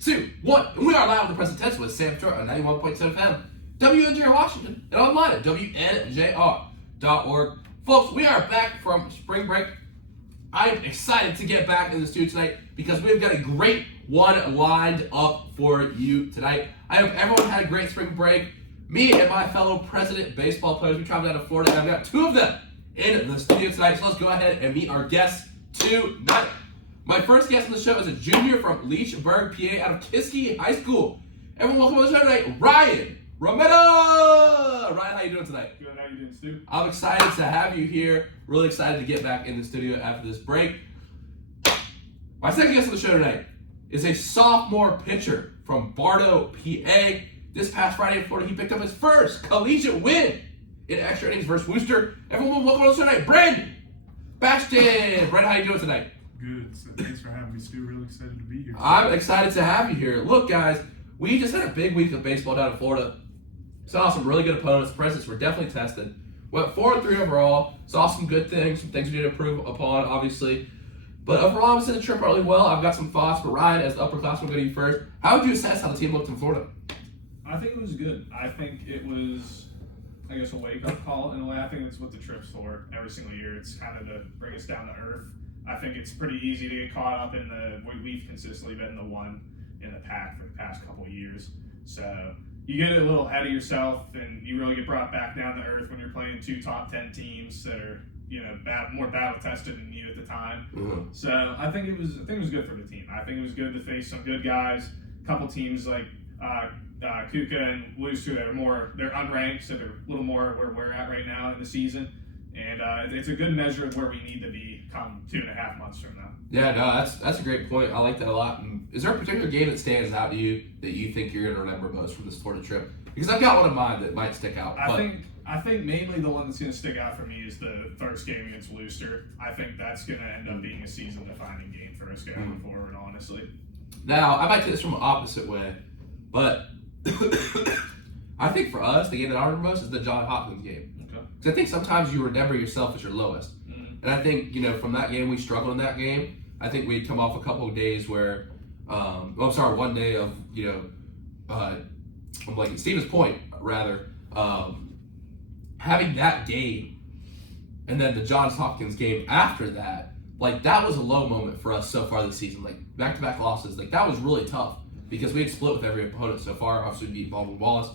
2, 1. And we are live in the present tense with Sam Short on 91.7 FM, WNJR Washington, and online at WNJR.org. Folks, we are back from spring break. I am excited to get back in the studio tonight because we've got a great one lined up for you tonight. I hope everyone had a great spring break. Me and my fellow president baseball players, we traveled down to Florida, and I've got 2 of them in the studio tonight. So let's go ahead and meet our guests tonight. My first guest on the show is a junior from Leechburg, PA, out of Kiski High School. Everyone, welcome to the show tonight, Ryan Rametta. Ryan, how you doing tonight? Good. How you doing, Stu? I'm excited to have you here. Really excited to get back in the studio after this break. My second guest on the show tonight is a sophomore pitcher from Bardo, PA. This past Friday in Florida, he picked up his first collegiate win in extra innings versus Worcester. Everyone, welcome to the show tonight, Brandon Bastian. Brandon, how you doing tonight? Good. So thanks for having me, Stu. Really excited to be here. I'm excited to have you here. Look, guys, we just had a big week of baseball down in Florida. Saw some really good opponents. The Presidents were definitely tested. Went 4-3 overall. Saw some good things, some things we need to improve upon, obviously. But overall, I was in the trip really well. I've got some thoughts. But Ryan, as the upperclassman, go to you first. How would you assess how the team looked in Florida? I think it was good. I think it was, a wake-up call in a way. I think that's what the trip's for every single year. It's kind of to bring us down to earth. I think it's pretty easy to get caught up in we've consistently been the one in the pack for the past couple of years. So you get a little ahead of yourself, and you really get brought back down to earth when you're playing 2 top 10 teams that are, more battle tested than you at the time. Mm-hmm. So I think it was good for the team. I think it was good to face some good guys. A couple teams like Kuka and Lucer that they're unranked, so they're a little more where we're at right now in the season. And it's a good measure of where we need to be come 2.5 months from now. Yeah, no, that's a great point. I like that a lot. And is there a particular game that stands out to you that you think you're going to remember most from this Florida trip? Because I've got one in mind that might stick out. I think mainly the one that's going to stick out for me is the first game against Worcester. I think that's going to end up being a season-defining game for us going forward, honestly. Now, I might take this from an opposite way, but I think for us, the game that I remember most is the John Hopkins game. Because I think sometimes you remember yourself at your lowest. Mm-hmm. And I think, from that game, we struggled in that game. I think we'd come off a couple of days where, one day of, Stevens Point, rather, having that game and then the Johns Hopkins game after that, that was a low moment for us so far this season. Back-to-back losses, that was really tough because we had split with every opponent so far. Obviously, we beat Baldwin Wallace,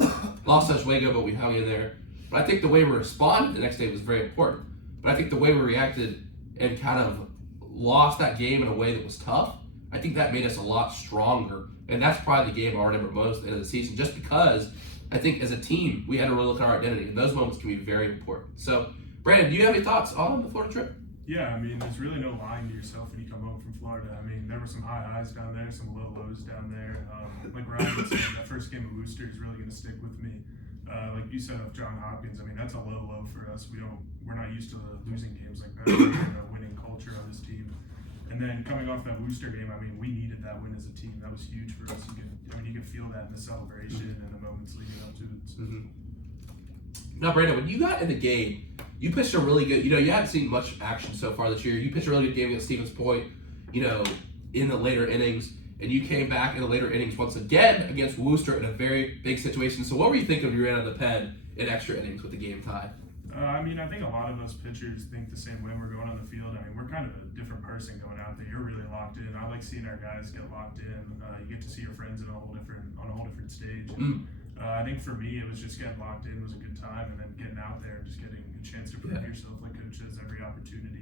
lost to Oswego, but we hung in there. But I think the way we responded the next day was very important. But I think the way we reacted and kind of lost that game in a way that was tough, I think that made us a lot stronger. And that's probably the game I remember most at the end of the season, just because I think as a team, we had to really look at our identity. And those moments can be very important. So, Brandon, do you have any thoughts on the Florida trip? Yeah, there's really no lying to yourself when you come home from Florida. There were some high highs down there, some low lows down there. Like Ryan said, that first game of Worcester is really going to stick with me. Like you said of John Hopkins, that's a low for us. We're not used to losing games like that. We're in a winning culture on this team. And then coming off that Worcester game, we needed that win as a team. That was huge for us. You could feel that in the celebration and the moments leading up to it. So. Mm-hmm. Now, Brandon, when you got in the game, you pitched a really good. You hadn't seen much action so far this year. You pitched a really good game against Stevens Point. In the later innings. And you came back in the later innings once again against Worcester in a very big situation. So what were you thinking when you ran out of the pen in extra innings with the game tied? I think a lot of us pitchers think the same way when we're going on the field. We're kind of a different person going out there. You're really locked in. I like seeing our guys get locked in. You get to see your friends on a whole different stage. I think for me, it was just getting locked in was a good time, and then getting out there and just getting a chance to prove yourself. Like Coach says, every opportunity.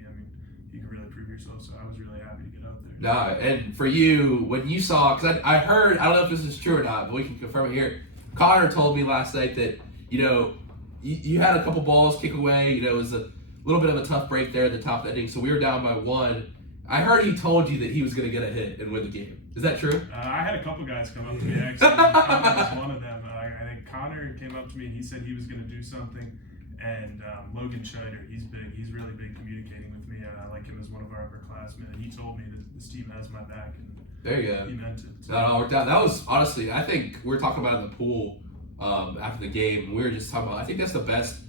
You can really prove yourself, so I was really happy to get out there. Nah, and for you, when you saw, because I heard, I don't know if this is true or not, but we can confirm it here. Connor told me last night that, you had a couple balls kick away, it was a little bit of a tough break there at the top of the inning, so we were down by 1. I heard he told you that he was going to get a hit and win the game. Is that true? I had a couple guys come up to me, actually. Connor was one of them. I think Connor came up to me and he said he was going to do something. And Logan Scheider, he's big. He's really big communicating with me. I like him as one of our upperclassmen. And he told me that this team has my back. And there you go. He meant it. So. That all worked out. That was, honestly, I think we were talking about it in the pool after the game. We were just talking about, I think that's the best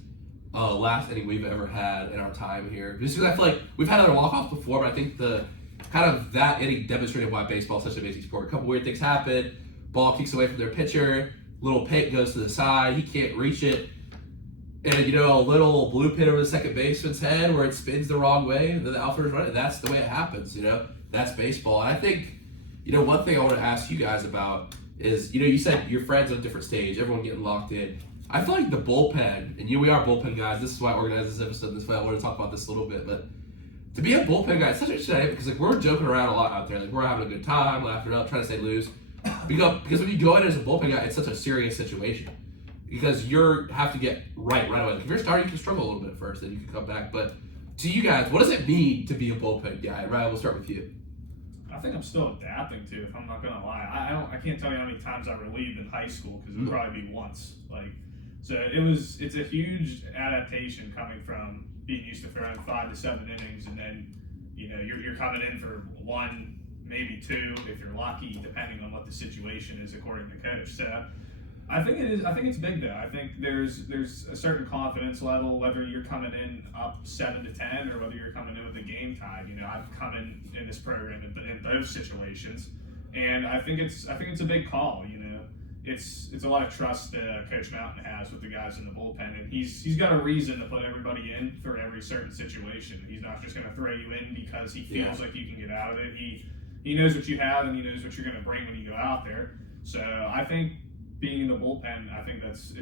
last inning we've ever had in our time here. Just because I feel like we've had other walk-offs before, but I think the kind of that inning demonstrated why baseball is such an amazing sport. A couple weird things happen. Ball kicks away from their pitcher. Little pick goes to the side. He can't reach it. And, a little blue pin over the second baseman's head where it spins the wrong way. And then the outfielder's running. That's the way it happens, That's baseball. And I think, one thing I want to ask you guys about is, you said your friends on a different stage, everyone getting locked in. I feel like the bullpen, and we are bullpen guys. This is why I organized this episode. This is why I want to talk about this a little bit. But to be a bullpen guy, it's such a shame because we're joking around a lot out there. We're having a good time, laughing it up, trying to stay loose. Because when you go in as a bullpen guy, it's such a serious situation. Because you have to get right away. If you're a starter, you can struggle a little bit at first, then you can come back. But to you guys, what does it mean to be a bullpen guy? Ryan, we'll start with you. I think I'm still adapting to, if I'm not gonna lie. I can't tell you how many times I relieved in high school because it would probably be once. So it's a huge adaptation coming from being used to throwing 5 to 7 innings, and then you're coming in for 1, maybe 2 if you're lucky, depending on what the situation is according to coach. So I think it is. I think it's big though. I think there's a certain confidence level whether you're coming in up 7 to 10 or whether you're coming in with the game tied. I've come in this program in both situations, and I think it's a big call. It's a lot of trust that Coach Mountain has with the guys in the bullpen, and he's got a reason to put everybody in for every certain situation. He's not just going to throw you in because he feels like you can get out of it. He knows what you have, and he knows what you're going to bring when you go out there. So I think being in the bullpen, I think it's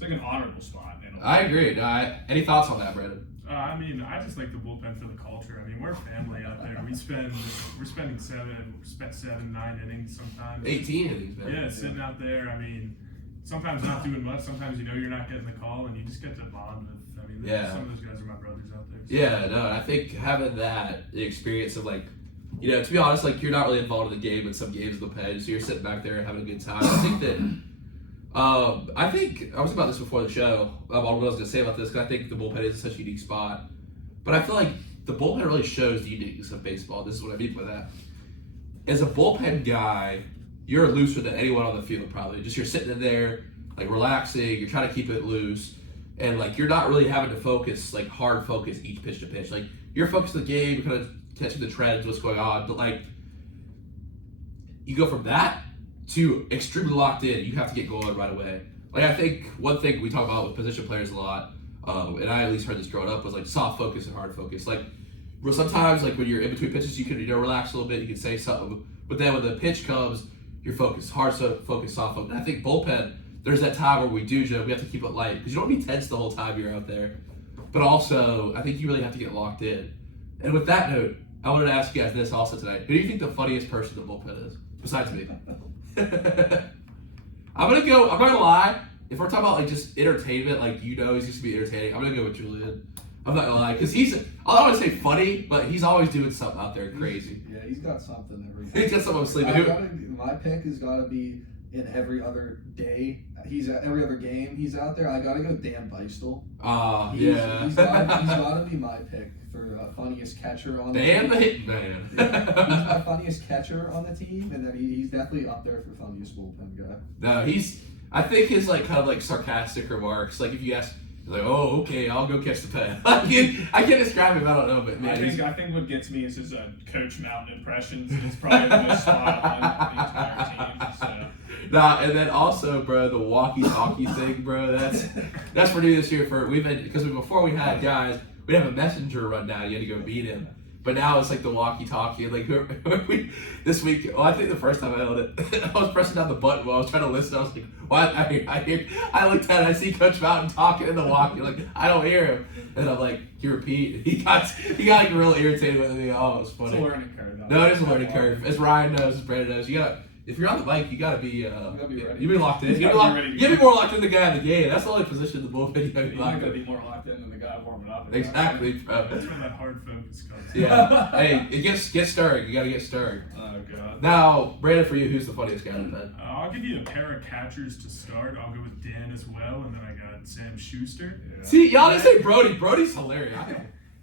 like an honorable spot. I agree. Any thoughts on that, Brandon? I just like the bullpen for the culture. We're a family out there. We're spending 7, 9 innings sometimes. 18 innings, man. Yeah, sitting out there. Sometimes not doing much. Sometimes you're not getting the call, and you just get to bond with. Some of those guys are my brothers out there. So. Yeah, no, I think having the experience of to be honest, you're not really involved in the game in some games of the pen, so you're sitting back there and having a good time. I think that. I was about this before the show. What I was going to say about this, because I think the bullpen is such a unique spot. But I feel like the bullpen really shows the uniqueness of baseball. This is what I mean by that. As a bullpen guy, you're looser than anyone on the field, probably. Just you're sitting in there, relaxing. You're trying to keep it loose, and you're not really having to focus, hard focus each pitch to pitch. You're focused on the game, you're kind of catching the trends, what's going on. But you go from that to extremely locked in. You have to get going right away. I think one thing we talk about with position players a lot, and I at least heard this growing up, was soft focus and hard focus. Sometimes when you're in between pitches, you can relax a little bit, you can say something, but then when the pitch comes, you're focused, hard focus, soft focus. And I think bullpen, there's that time where we have to keep it light because you don't want to be tense the whole time you're out there. But also, I think you really have to get locked in. And with that note, I wanted to ask you guys this also tonight. Who do you think the funniest person in the bullpen is besides me? I'm not gonna lie. If we're talking about just entertainment, he's used to be entertaining, I'm gonna go with Julian. I'm not gonna lie, because I don't want to say funny, but he's always doing something out there crazy. Yeah, he's got something every day. He's got something sleeping. My pick has got to be in every other day. He's at every other game he's out there. I gotta go Dan Beistel. Yeah. He's gotta be my pick for funniest catcher on the team. Dan the Hitman. Yeah, he's my funniest catcher on the team, and then he's definitely up there for funniest bullpen guy. No, I think his kind of sarcastic remarks, if you ask, oh, okay, I'll go catch the pen. I can't describe him. I don't know, but man, I think what gets me is his Coach Mountain impressions. It's probably the most spot on the entire team. So. Nah, and then also, bro, the walkie-talkie thing, bro. That's for new this year. Because before we had guys, we'd have a messenger run down. You had to go meet him. But now it's the walkie-talkie. This week, I think the first time I held it, I was pressing down the button while I was trying to listen. I was like, what? I looked at it, I see Coach Mountain talking in the walkie. I don't hear him. And I'm like, you repeat? He got real irritated with me. Oh, it was funny. It's a learning curve. No, it is a learning curve. As Ryan knows, as Brandon knows, if you're on the mic, you gotta be. You be locked in. You gotta be more locked in than the guy in the game. That's the only position in the bullpen you gotta be locked in. You gotta be more locked in than the guy warming up. Exactly, bro. That's where that hard focus comes. Yeah. Hey, it gets stirring. You gotta get stirring. Oh god. Now, Brandon, for you, who's the funniest guy in the pen? I'll give you a pair of catchers to start. I'll go with Dan as well, and then I got Sam Schuster. Yeah. See, y'all didn't say Brody. Brody's hilarious.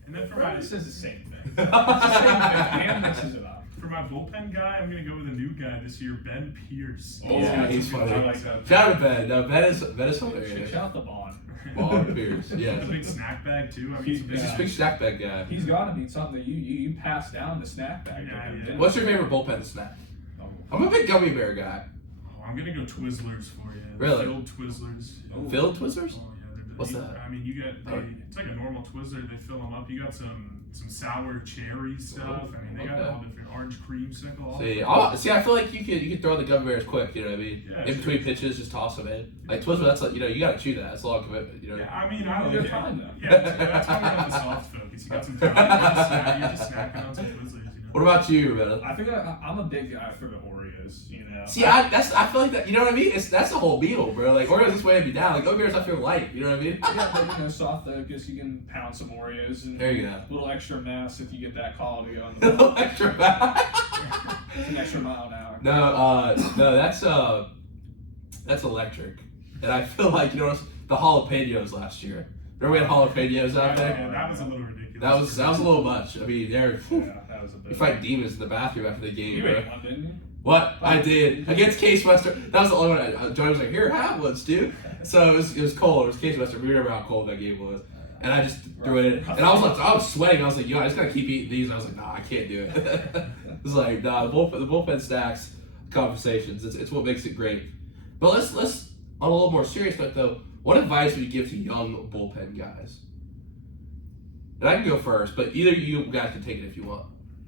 And then for Brody my says the same thing. It's the same thing. Dan mixes it up. For my bullpen guy, I'm gonna go with a new guy this year, Ben Pierce. Oh, Yeah, got he's some good funny. I like that. Shout out to Ben. No, Ben is hilarious. Shout out the Bond. Ball Pierce. Yeah. A big snack bag too. I mean, He's- some He's big just a big snack bag guy. He's got to be something that you pass down the snack bag. Yeah, to him, yeah. didn't What's you? your favorite bullpen snack? Oh. I'm a big gummy bear guy. Oh, I'm gonna go Twizzlers for you. Really? Filled Twizzlers. Oh. Filled Twizzlers? Oh yeah, they're What's that? I mean, you get it's like a normal Twizzler. They fill them up. You got some sour cherry stuff. I mean, they got Okay. all different orange creamsicle. See, I feel like you can throw the gummy bears quick. You know what I mean? Yeah, in between pitches, just toss them in. Like Twizzler, that's like you gotta chew that. It's a long commitment. You know. Yeah, I mean, Oh, I you're yeah, fine, though. Yeah, that's why we're on the soft focus. You got some time. You're just snacking on some Twizzlers. You know? What about you, Rametta? I think I'm a big guy for the Oreos. You know. See, I feel like that. You know what I mean? That's the whole meal, bro. Like Oreos just weighing me down. Like gummy bears, I feel light. You know what I mean? Yeah, but soft focus. You can pound some Oreos and There you go. a little extra mass if you get that quality on the ball. little extra back. It's an extra mile an hour. No, that's electric. And I feel like the jalapenos last year. Remember we had jalapenos out there? Yeah, that was a little ridiculous. That was a little much. I mean, they're Yeah, that was a bit. you fight demons in the bathroom after the game. You Bro. ate one, didn't you? What I did against Case Western. That was the only one. Johnny was like, "Here, have one, Stu." So it was cold. It was Case Western. We remember how cold that game was. And I just threw it in. And I was sweating. I was like, yo, I just gotta keep eating these. And I was like, nah, I can't do it. It's like, nah, the bullpen stacks conversations. It's what makes it great. But let's on a little more serious note though, what advice would you give to young bullpen guys? And I can go first, but either you guys can take it if you want.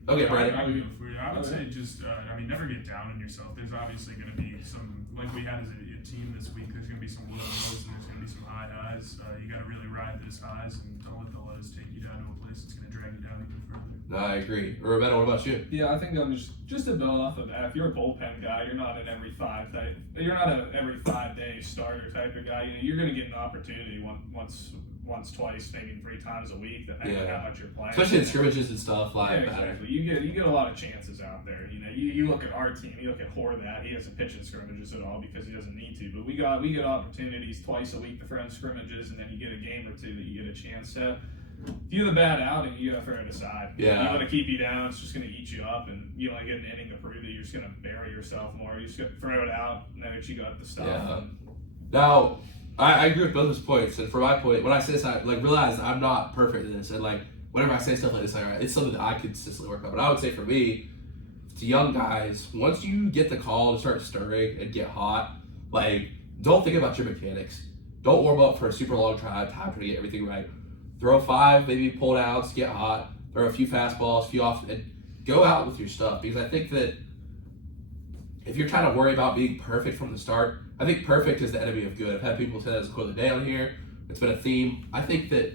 Okay, Brandon. I would say just, never get down on yourself. There's obviously going to be some, like we had as a team this week, there's going to be some low lows and there's going to be some high highs. You got to really ride those highs and don't let the lows take you down to a place that's going to drag you down even further. No, I agree. Rametta, what about you? Yeah, I think I'm just to build off of that. If you're a bullpen guy, you're not an every 5 day starter type of guy. You're going to get an opportunity once, twice, maybe 3 times a week, depending on how much you're playing. Especially in scrimmages and stuff Yeah, like exactly. You get a lot of chances out there. You look at our team. You look at Horvath. He doesn't pitch in scrimmages at all because he doesn't need to. But we get opportunities twice a week to throw in scrimmages, and then you get a game or two that you get a chance to. If you have a bad outing, you gotta throw it aside. Yeah. You gotta keep you down. It's just gonna eat you up, and you only get an inning to prove that you're just gonna bury yourself more. You just gotta throw it out, know that you got the stuff. Yeah. Now, I agree with both those points, and for my point, when I say this, I realize I'm not perfect at this, and whenever I say stuff like this, it's something that I consistently work on. But I would say for me, to young guys, once you get the call to start stirring and get hot, don't think about your mechanics. Don't warm up for a super long time to get everything right. Throw 5, maybe pull downs, get hot, throw a few fastballs, a few off, and go out with your stuff. Because I think that if you're trying to worry about being perfect from the start, I think perfect is the enemy of good. I've had people say that as a quote of the day on here. It's been a theme. I think that,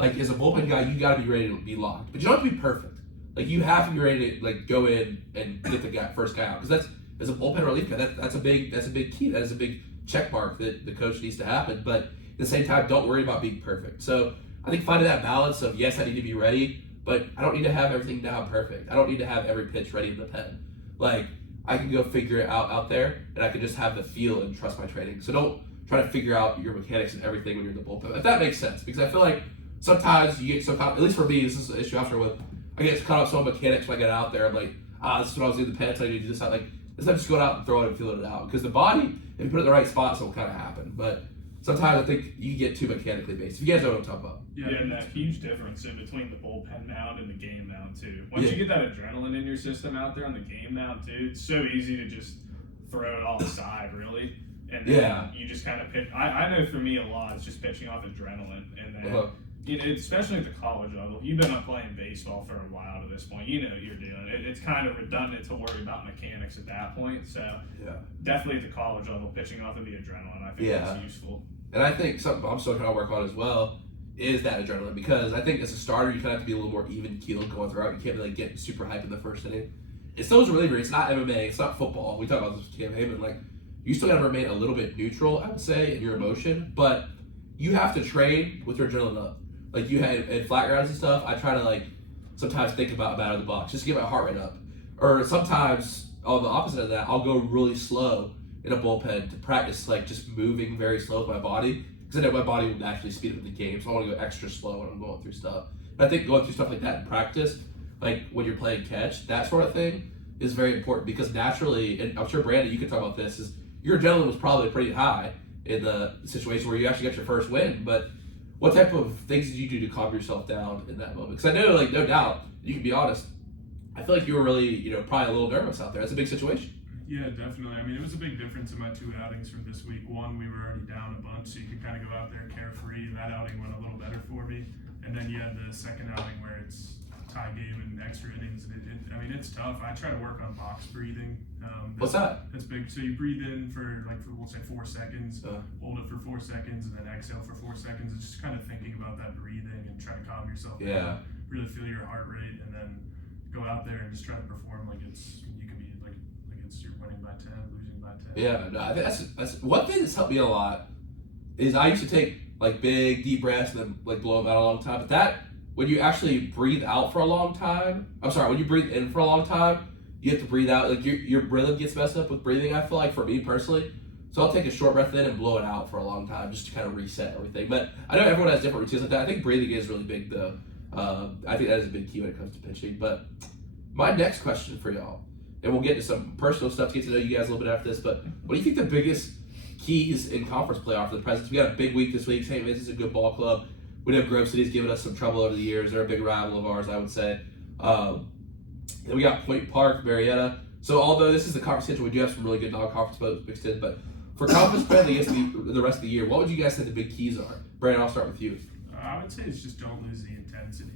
as a bullpen guy, you got to be ready to be locked. But you don't have to be perfect. You have to be ready to, go in and get the first guy out. Because that's, as a bullpen relief guy, that's a big key. That is a big check mark that the coach needs to happen. But at the same time, don't worry about being perfect. So I think finding that balance of, yes, I need to be ready, but I don't need to have everything down perfect. I don't need to have every pitch ready in the pen. I can go figure it out there, and I can just have the feel and trust my training. So don't try to figure out your mechanics and everything when you're in the bullpen. If that makes sense, because I feel like sometimes you get so caught, at least for me, this is an issue after with, I get caught up so on mechanics when I get out there. I'm like, this is what I was doing in the pen, so I need to do this. Instead of just going out and throwing it and feeling it out. Because the body, if you put it in the right spot, so it'll kind of happen. But sometimes I think you get too mechanically based. If you guys know what I'm talking about. Yeah, and that huge difference in between the bullpen mound and the game mound too. Once you get that adrenaline in your system out there on the game mound too, it's so easy to just throw it all aside, really. And then you just kind of pitch. I know for me a lot, it's just pitching off adrenaline, and then especially at the college level. You've been up playing baseball for a while to this point. You know what you're doing. It's kind of redundant to worry about mechanics at that point. So definitely at the college level, pitching off of the adrenaline, I think that's useful. And I think something I'm still trying to work on as well is that adrenaline, because I think as a starter you kind of have to be a little more even keeled going throughout. You can't be getting super hype in the first inning. It's those relievers. It's not MMA. It's not football. We talk about this campaign, but you still got to remain a little bit neutral, I would say, in your emotion. But you have to train with your adrenaline up. You had in flat grounds and stuff. I try to sometimes think about out of the box just to get my heart rate up. Or sometimes on the opposite of that, I'll go really slow in a bullpen to practice just moving very slow with my body. Because I know my body will naturally speed up the game, so I want to go extra slow when I'm going through stuff. And I think going through stuff like that in practice, when you're playing catch, that sort of thing, is very important because naturally, and I'm sure Brandon, you can talk about this, is your adrenaline was probably pretty high in the situation where you actually got your first win. But what type of things did you do to calm yourself down in that moment? Because I know, like, no doubt, you can be honest, I feel like you were really, probably a little nervous out there. It's a big situation. Yeah, definitely. I mean, it was a big difference in my 2 outings from this week. One, we were already down a bunch, so you could kind of go out there carefree, and that outing went a little better for me. And then you had the second outing where it's tie game and extra innings, and it's tough. I try to work on box breathing. What's that? That's big. So you breathe in for we'll say 4 seconds, hold it for 4 seconds, and then exhale for 4 seconds. It's just kind of thinking about that breathing and try to calm yourself down. Really feel your heart rate, and then go out there and just try to perform like you can be like it's you're winning by 10, losing by 10. Yeah, no, I think that's one thing that's helped me a lot is I used to take like big deep breaths and then like blow them out a long time. But that when you actually breathe out for a long time, when you breathe in for a long time, you have to breathe out. Like your rhythm gets messed up with breathing. I feel like for me personally, so I'll take a short breath in and blow it out for a long time just to kind of reset everything. But I know everyone has different routines like that. I think breathing is really big though. I think that is a big key when it comes to pitching. But my next question for y'all, and we'll get to some personal stuff to get to know you guys a little bit after this, but what do you think the biggest keys in conference playoff for the Presidents? We got a big week this week. St. Vincent's a good ball club. We know Grove City's given us some trouble over the years. They're a big rival of ours, I would say. Then we got Point Park, Marietta. So although this is the conference schedule, we do have some really good non-conference votes mixed in. But for conference play against the rest of the year, what would you guys say the big keys are? Brandon, I'll start with you. I would say it's just don't lose the intensity.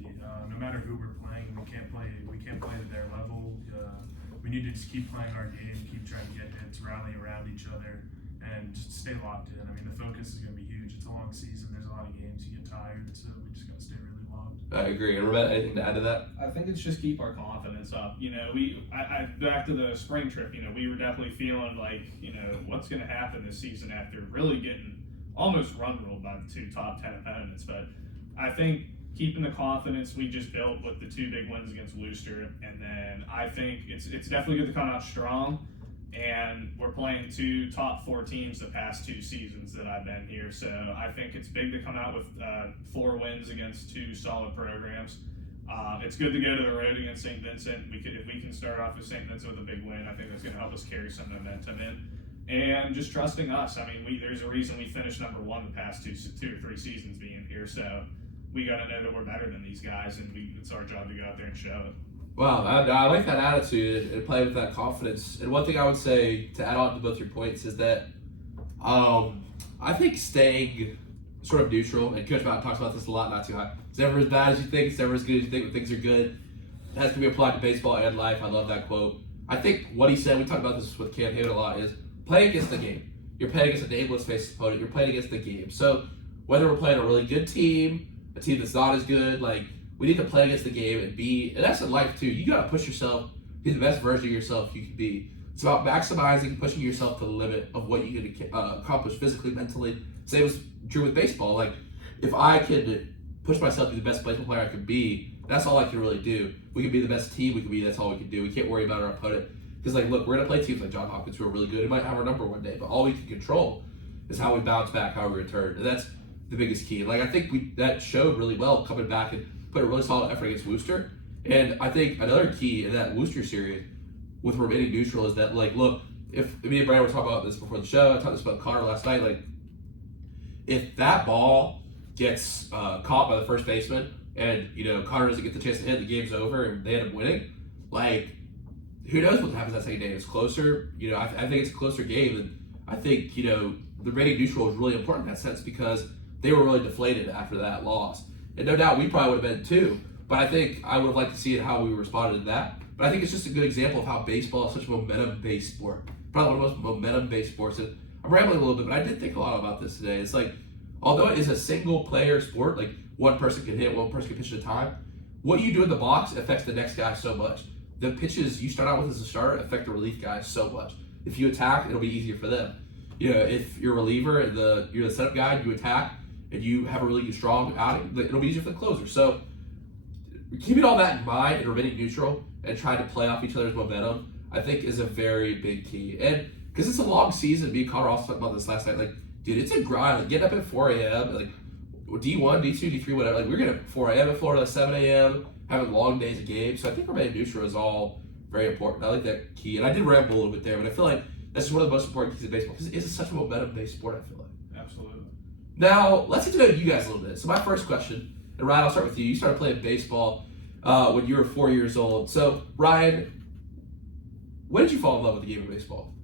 No matter who we're playing, we can't play to their level. We need to just keep playing our game, keep trying to get hits, rally around each other, and just stay locked in. I mean, the focus is going to be huge. It's a long season. There's a lot of games. You get tired, so we just got to stay really locked. I agree. And Rametta, anything to add to that? I think it's just keep our confidence up. I back to the spring trip. We were definitely feeling like, what's going to happen this season after really getting almost run ruled by the 2 top 10 opponents. But I think keeping the confidence we just built with the 2 big wins against Worcester, and then I think it's definitely good to come out strong. And we're playing 2 top 4 teams the past 2 seasons that I've been here, so I think it's big to come out with 4 wins against 2 solid programs. It's good to go to the road against St. Vincent. If we can start off with St. Vincent with a big win, I think that's going to help us carry some momentum in. And just trusting us. I mean, there's a reason we finished number 1 the past 2 or 3 seasons being here, so we got to know that we're better than these guys, and it's our job to go out there and show it. Wow, I like that attitude and play with that confidence. And one thing I would say to add on to both your points is that I think staying sort of neutral, and Coach Mountain talks about this a lot, not too high. It's never as bad as you think, it's never as good as you think when things are good. It has to be applied to baseball and life. I love that quote. I think what he said, we talked about this with Cam Hammond a lot, is play against the game. You're playing against a nameless face opponent, you're playing against the game. So whether we're playing a really good team, a team that's not as good, we need to play against the game and that's in life too. You gotta push yourself, be the best version of yourself you can be. It's about maximizing, pushing yourself to the limit of what you can accomplish physically, mentally. Same was true with baseball. If I could push myself to be the best baseball player I could be, that's all I can really do. We can be the best team we can be, that's all we can do. We can't worry about our opponent. Because look, we're gonna play teams like John Hopkins who are really good. We might have our number one day, but all we can control is how we bounce back, how we return. And that's the biggest key. I think that showed really well coming back and put a really solid effort against Worcester. And I think another key in that Worcester series with remaining neutral is that, look, if me and Brian were talking about this before the show, I talked this about Connor last night, if that ball gets caught by the first baseman and, Connor doesn't get the chance to hit, the game's over and they end up winning, who knows what happens that second day? It's closer. I think it's a closer game. And I think, the remaining neutral is really important in that sense because they were really deflated after that loss. And no doubt we probably would have been too, but I think I would have liked to see how we responded to that. But I think it's just a good example of how baseball is such a momentum-based sport. Probably one of the most momentum-based sports. And I'm rambling a little bit, but I did think a lot about this today. It's although it is a single-player sport, one person can hit, one person can pitch at a time, what you do in the box affects the next guy so much. The pitches you start out with as a starter affect the relief guys so much. If you attack, it'll be easier for them. If you're a reliever and you're the setup guy, you attack, and you have a really strong outing, it'll be easier for the closer. So keeping all that in mind and remaining neutral and trying to play off each other's momentum, I think is a very big key. And because it's a long season, me and Connor also talked about this last night, dude, it's a grind. Getting up at 4 a.m., D1, D2, D3, whatever, we're getting up at 4 a.m. at Florida, 7 a.m., having long days of games. So I think remaining neutral is all Very important. I like that key. And I did ramble a little bit there, but I feel like that's just one of the most important keys of baseball because it is such a momentum-based sport, I feel like. Absolutely. Now, let's get to know you guys a little bit. So my first question, and Ryan, I'll start with you. You started playing baseball when you were 4 years old. So, Ryan, when did you fall in love with the game of baseball?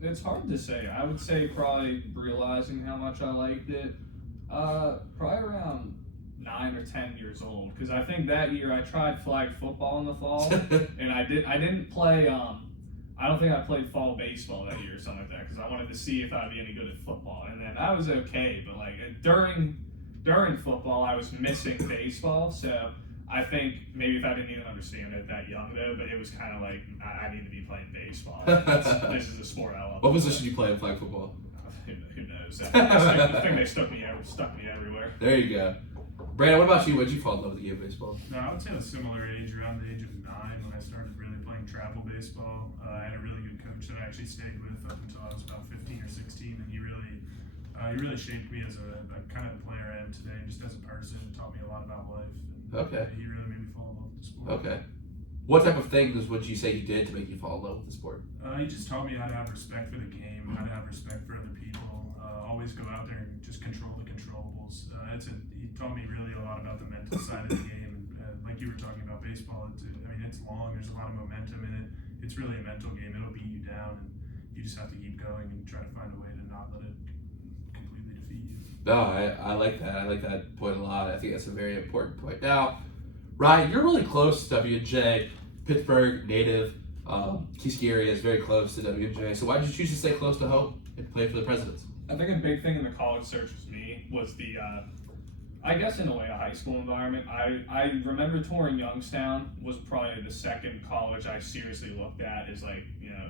It's hard to say. I would say probably realizing how much I liked it. Probably around 9 or 10 years old, because I think that year I tried flag football in the fall, and I didn't play. I don't think I played fall baseball that year or something like that, because I wanted to see if I'd be any good at football. And then I was okay, but like during football, I was missing baseball, so. I think maybe if I didn't even understand it that young though, but it was kind of like I need to be playing baseball. This is a sport I love. What position do you play in flag football? Who knows? I think they stuck me everywhere. There you go. Brandon, what about you? When did you fall in love with the game of baseball? No, I would say a similar age, around the age of 9 when I started really playing travel baseball. I had a really good coach that I actually stayed with up until I was about 15 or 16, and he really shaped me as a kind of player I am today, just as a person. Taught me a lot about life. Okay. He really made me fall in love with the sport. Okay. What type of things would you say he did to make you fall in love with the sport? He just taught me how to have respect for the game, how to have respect for other people, always go out there and just control the controllables. He taught me really a lot about the mental side of the game. And like you were talking about baseball, it's long, there's a lot of momentum in it. It's really a mental game. It'll beat you down, and you just have to keep going and try to find a way to not let it completely defeat you. No, I like that. I like that point a lot. I think that's a very important point. Now, Ryan, you're really close to WJ, Pittsburgh native. Keesky area is very close to WJ. So why did you choose to stay close to home and play for the Presidents? I think a big thing in the college search for me was the, I guess in a way, a high school environment. I remember touring Youngstown was probably the second college I seriously looked at as like,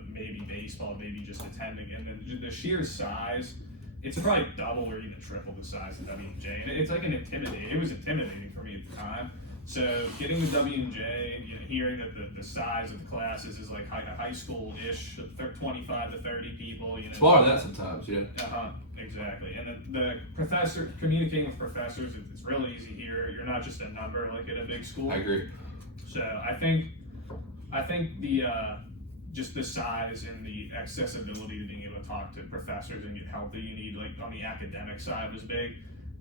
maybe baseball, maybe just attending. And then the sheer size, it's probably double or even triple the size of W&J. And it's like it was intimidating for me at the time. So getting to W&J, hearing that the size of the classes is like high school-ish, 25 to 30 people. Smaller than that sometimes, yeah. Exactly. And then the communicating with professors, it's really easy here. You're not just a number like at a big school. I agree. So I think the just the size and the accessibility to being able to talk to professors and get help that you need, like on the academic side, was big.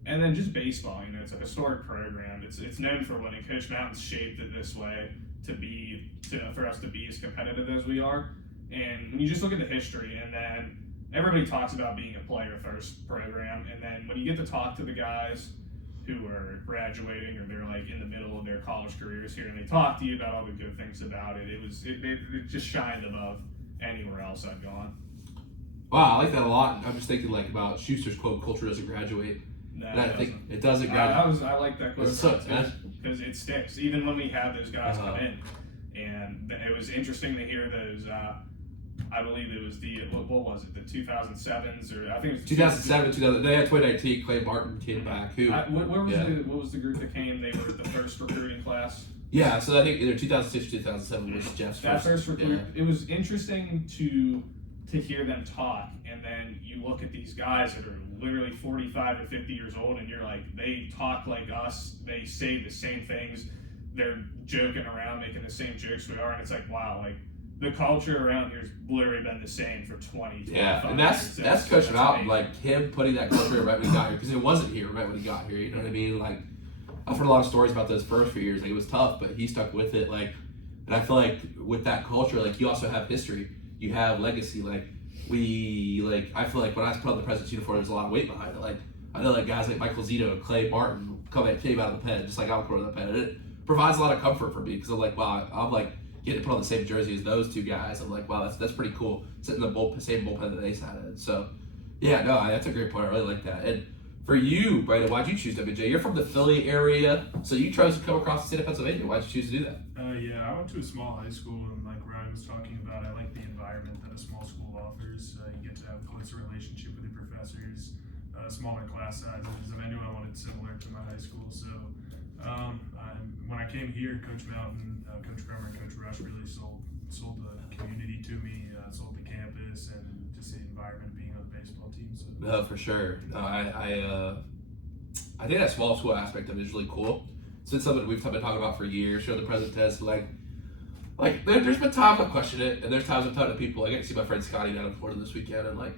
And then just baseball, it's a historic program. It's known for winning. Coach Mountain's shaped it this way for us to be as competitive as we are. And when you just look at the history, and then everybody talks about being a player first program, and then when you get to talk to the guys who are graduating or they're like in the middle of their college careers here, and they talk to you about all the good things about it, it just shined above anywhere else I've gone. Wow, I like that a lot. I'm just thinking like about Schuster's quote, "Culture doesn't graduate." No, and I think it doesn't graduate. I like that quote because it sticks. Even when we had those guys come in, and it was interesting to hear those. I believe it was what was it? The 2007s, or I think it was 2007, 2000. They had 2019. Clay Martin came back. What was the group that came? They were the first recruiting class. Yeah, so I think either 2006 or 2007 was Jeff's first recruit. Yeah. It was interesting to hear them talk, and then you look at these guys that are literally 45 or 50 years old, and you're like, they talk like us, they say the same things, they're joking around, making the same jokes we are, and it's like, wow, like the culture around here has literally been the same for 20, 25 yeah, and years. that's Coach Mountain, like him putting that culture right when he got here, because it wasn't here right when he got here, you know what I mean? Like, I've heard a lot of stories about those first few years, like it was tough, but he stuck with it, like, and I feel like with that culture, like you also have history, you have legacy, I feel like when I put on the President's uniform, there's a lot of weight behind it. Like, I know like guys like Michael Zito, Clay Martin came out of the pen, just like I would put on the pen. And it provides a lot of comfort for me because I'm like, wow, I'm like getting put on the same jersey as those two guys. I'm like, wow, that's pretty cool. Sitting in the same bullpen that they sat in. So, yeah, no, that's a great point. I really like that. And for you, Brandon, why'd you choose WJ? You're from the Philly area, so you chose to come across the state of Pennsylvania. Why'd you choose to do that? Yeah, I went to a small high school, and like Ryan was talking about, I like the environment that a small school offers. You get to have a closer relationship with your professors, smaller class sizes, and I knew I wanted similar to my high school. So when I came here, Coach Mountain, Coach Bremer, and Coach Rush really sold the community to me, sold the campus, and just the environment being on the baseball team. So. No, for sure. No, I think that small school aspect of it is really cool. It's been something we've been talking about for years. Show the present test. There's been times I've questioned it, and there's times I've talked to people. Like, I get to see my friend Scotty down in Florida this weekend, and like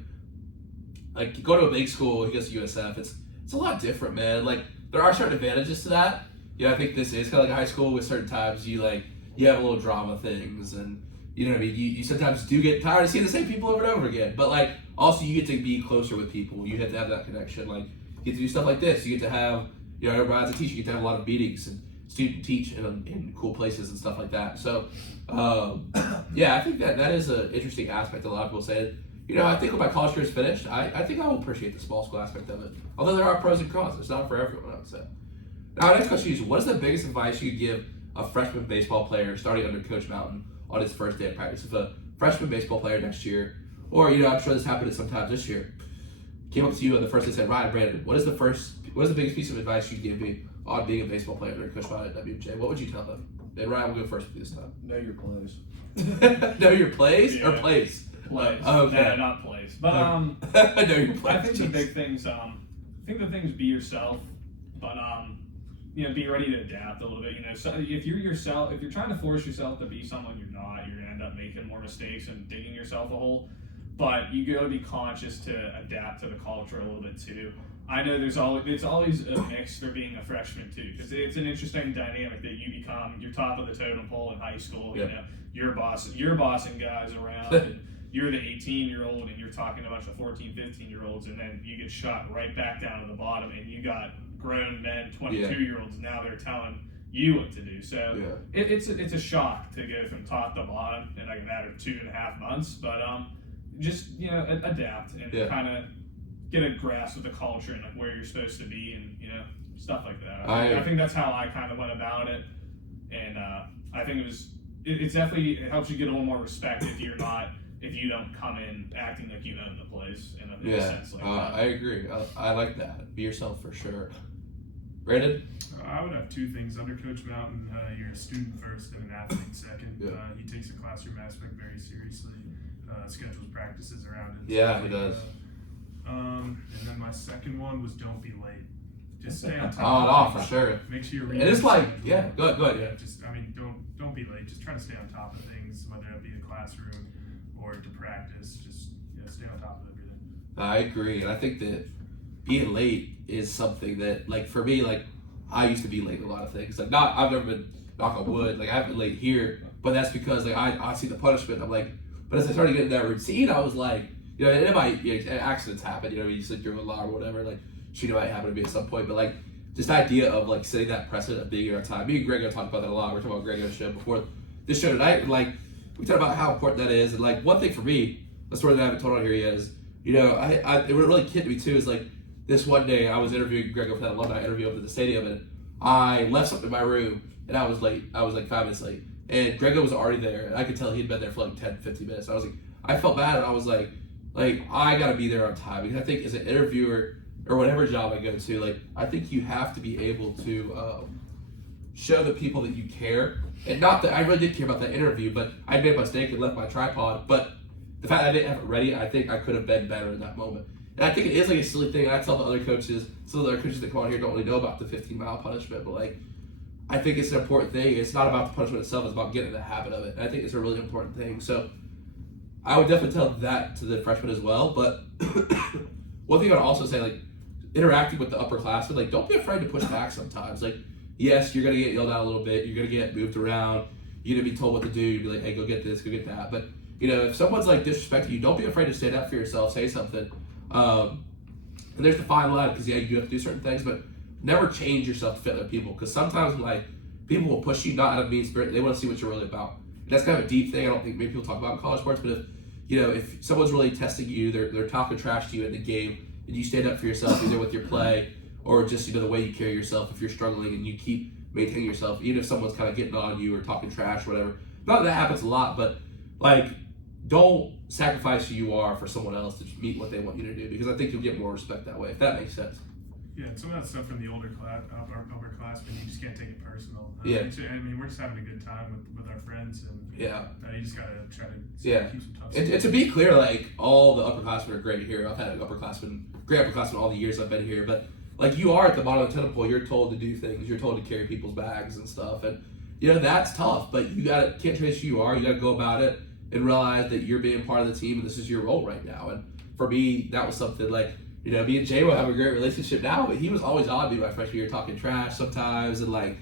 you go to a big school, he goes to USF. It's a lot different, man. Like, there are certain advantages to that. I think this is kind of like a high school with certain times you have a little drama things, and you know what I mean. You sometimes do get tired of seeing the same people over and over again, but like also you get to be closer with people. You have to have that connection. Like, you get to do stuff like this. You get to have everybody as a teacher. You get to have a lot of meetings and student teach in cool places and stuff like that. So I think that is an interesting aspect. A lot of people say, I think when my college career is finished, I think I will appreciate the small school aspect of it. Although there are pros and cons, it's not for everyone, I would say. Now, next question is, what is the biggest advice you could give a freshman baseball player starting under Coach Mountain on his first day of practice? If a freshman baseball player next year, or I'm sure this happened sometimes this year, came up to you on the first day and said, Ryan, Brandon, what is the biggest piece of advice you'd give me on being a baseball player under Coach Mountain at WJ? What would you tell them? And Ryan, we'll go first with you this time. Know your plays. Know your plays or plays? Plays. Okay. No, not plays. But know your plays. I think the big things. Be yourself, but be ready to adapt a little bit. So if you're trying to force yourself to be someone you're not, you're gonna end up making more mistakes and digging yourself a hole. But you gotta be conscious to adapt to the culture a little bit too. I know it's always a mix for being a freshman too, because it's an interesting dynamic that you become. You're top of the totem pole in high school. Yeah. You're bossing guys around. And you're the 18-year-old and you're talking to a bunch of 14, 15-year-olds, and then you get shot right back down to the bottom, and you got grown men, 22-year-olds, now they're telling you what to do. So it's a shock to go from top to bottom in like a matter of 2.5 months. But just adapt and kind of get a grasp of the culture and like where you're supposed to be and stuff like that. I think that's how I kind of went about it, and I think it helps you get a little more respect if you don't come in acting like you own the place in a sense like that. I agree. I like that. Be yourself for sure. Brandon? I would have two things. Under Coach Mountain, you're a student first and an athlete second. He takes the classroom aspect very seriously, schedules practices around it. Yeah, he does. And then my second one was don't be late. Just stay on top. Oh, no, for sure. Make sure you're And it's like, go ahead. Yeah, don't be late. Just try to stay on top of things, whether it be the classroom or to practice. Just stay on top of everything. I agree, and I think that being late is something that, like, for me, like, I used to be late in a lot of things. Like, I've never been, knock on wood, like, I haven't been late here, but that's because, like, I see the punishment. I'm like, but as I started getting that routine, I was like, and it might, accidents happen, you sit through a lot or whatever, like, shooting might happen to me at some point, but, like, just the idea of, like, setting that precedent of being here on time. Me and Greg have talked about that a lot. We were talking about Greg on the show before this show tonight, and, like, we talked about how important that is, and, like, one thing for me, the story that I haven't told on here yet is, it really kicked me too, is, like, this one day I was interviewing Greg for that alumni interview up at the stadium, and I left something in my room, and I was late. I was like 5 minutes late. And Grego was already there, and I could tell he'd been there for like 10, 15 minutes. I was like, I felt bad, and I was like I gotta be there on time. Because I think as an interviewer, or whatever job I go to, like, I think you have to be able to show the people that you care. And not that I really did care about that interview, but I made a mistake and left my tripod. But the fact that I didn't have it ready, I think I could have been better in that moment. And I think it is like a silly thing. And I tell the other coaches, some of the other coaches that come on here don't really know about the 15-mile punishment, but like, I think it's an important thing. It's not about the punishment itself, it's about getting in the habit of it. And I think it's a really important thing. So I would definitely tell that to the freshmen as well. But one thing I would also say, like, interacting with the upperclassmen, like, don't be afraid to push back sometimes. Like, yes, you're gonna get yelled at a little bit, you're gonna get moved around, you're gonna be told what to do, you'd be like, hey, go get this, go get that. But if someone's like disrespecting you, don't be afraid to stand up for yourself, say something. And there's the fine line, because you have to do certain things, but never change yourself to fit other people, because sometimes like people will push you not out of mean spirit, they want to see what you're really about. And that's kind of a deep thing I don't think many people talk about in college sports, but if someone's really testing you, they're talking trash to you in the game, and you stand up for yourself either with your play or just the way you carry yourself, if you're struggling and you keep maintaining yourself, even if someone's kind of getting on you or talking trash or whatever. Not that that happens a lot, but like, don't sacrifice who you are for someone else to meet what they want you to do, because I think you'll get more respect that way, if that makes sense. Yeah, and some of that stuff from the upperclassmen, you just can't take it personal. Yeah. We're just having a good time with our friends, and you just gotta try to keep some tough and to be clear, like, all the upperclassmen are great here. I've had great upperclassmen all the years I've been here, but like you are at the bottom of the totem pole. You're told to do things. You're told to carry people's bags and stuff, and that's tough. But you can't trace who you are. You got to go about it and realize that you're being part of the team, and this is your role right now. And for me, that was something like, me and J-Mo have a great relationship now, but he was always on me my freshman year talking trash sometimes, and like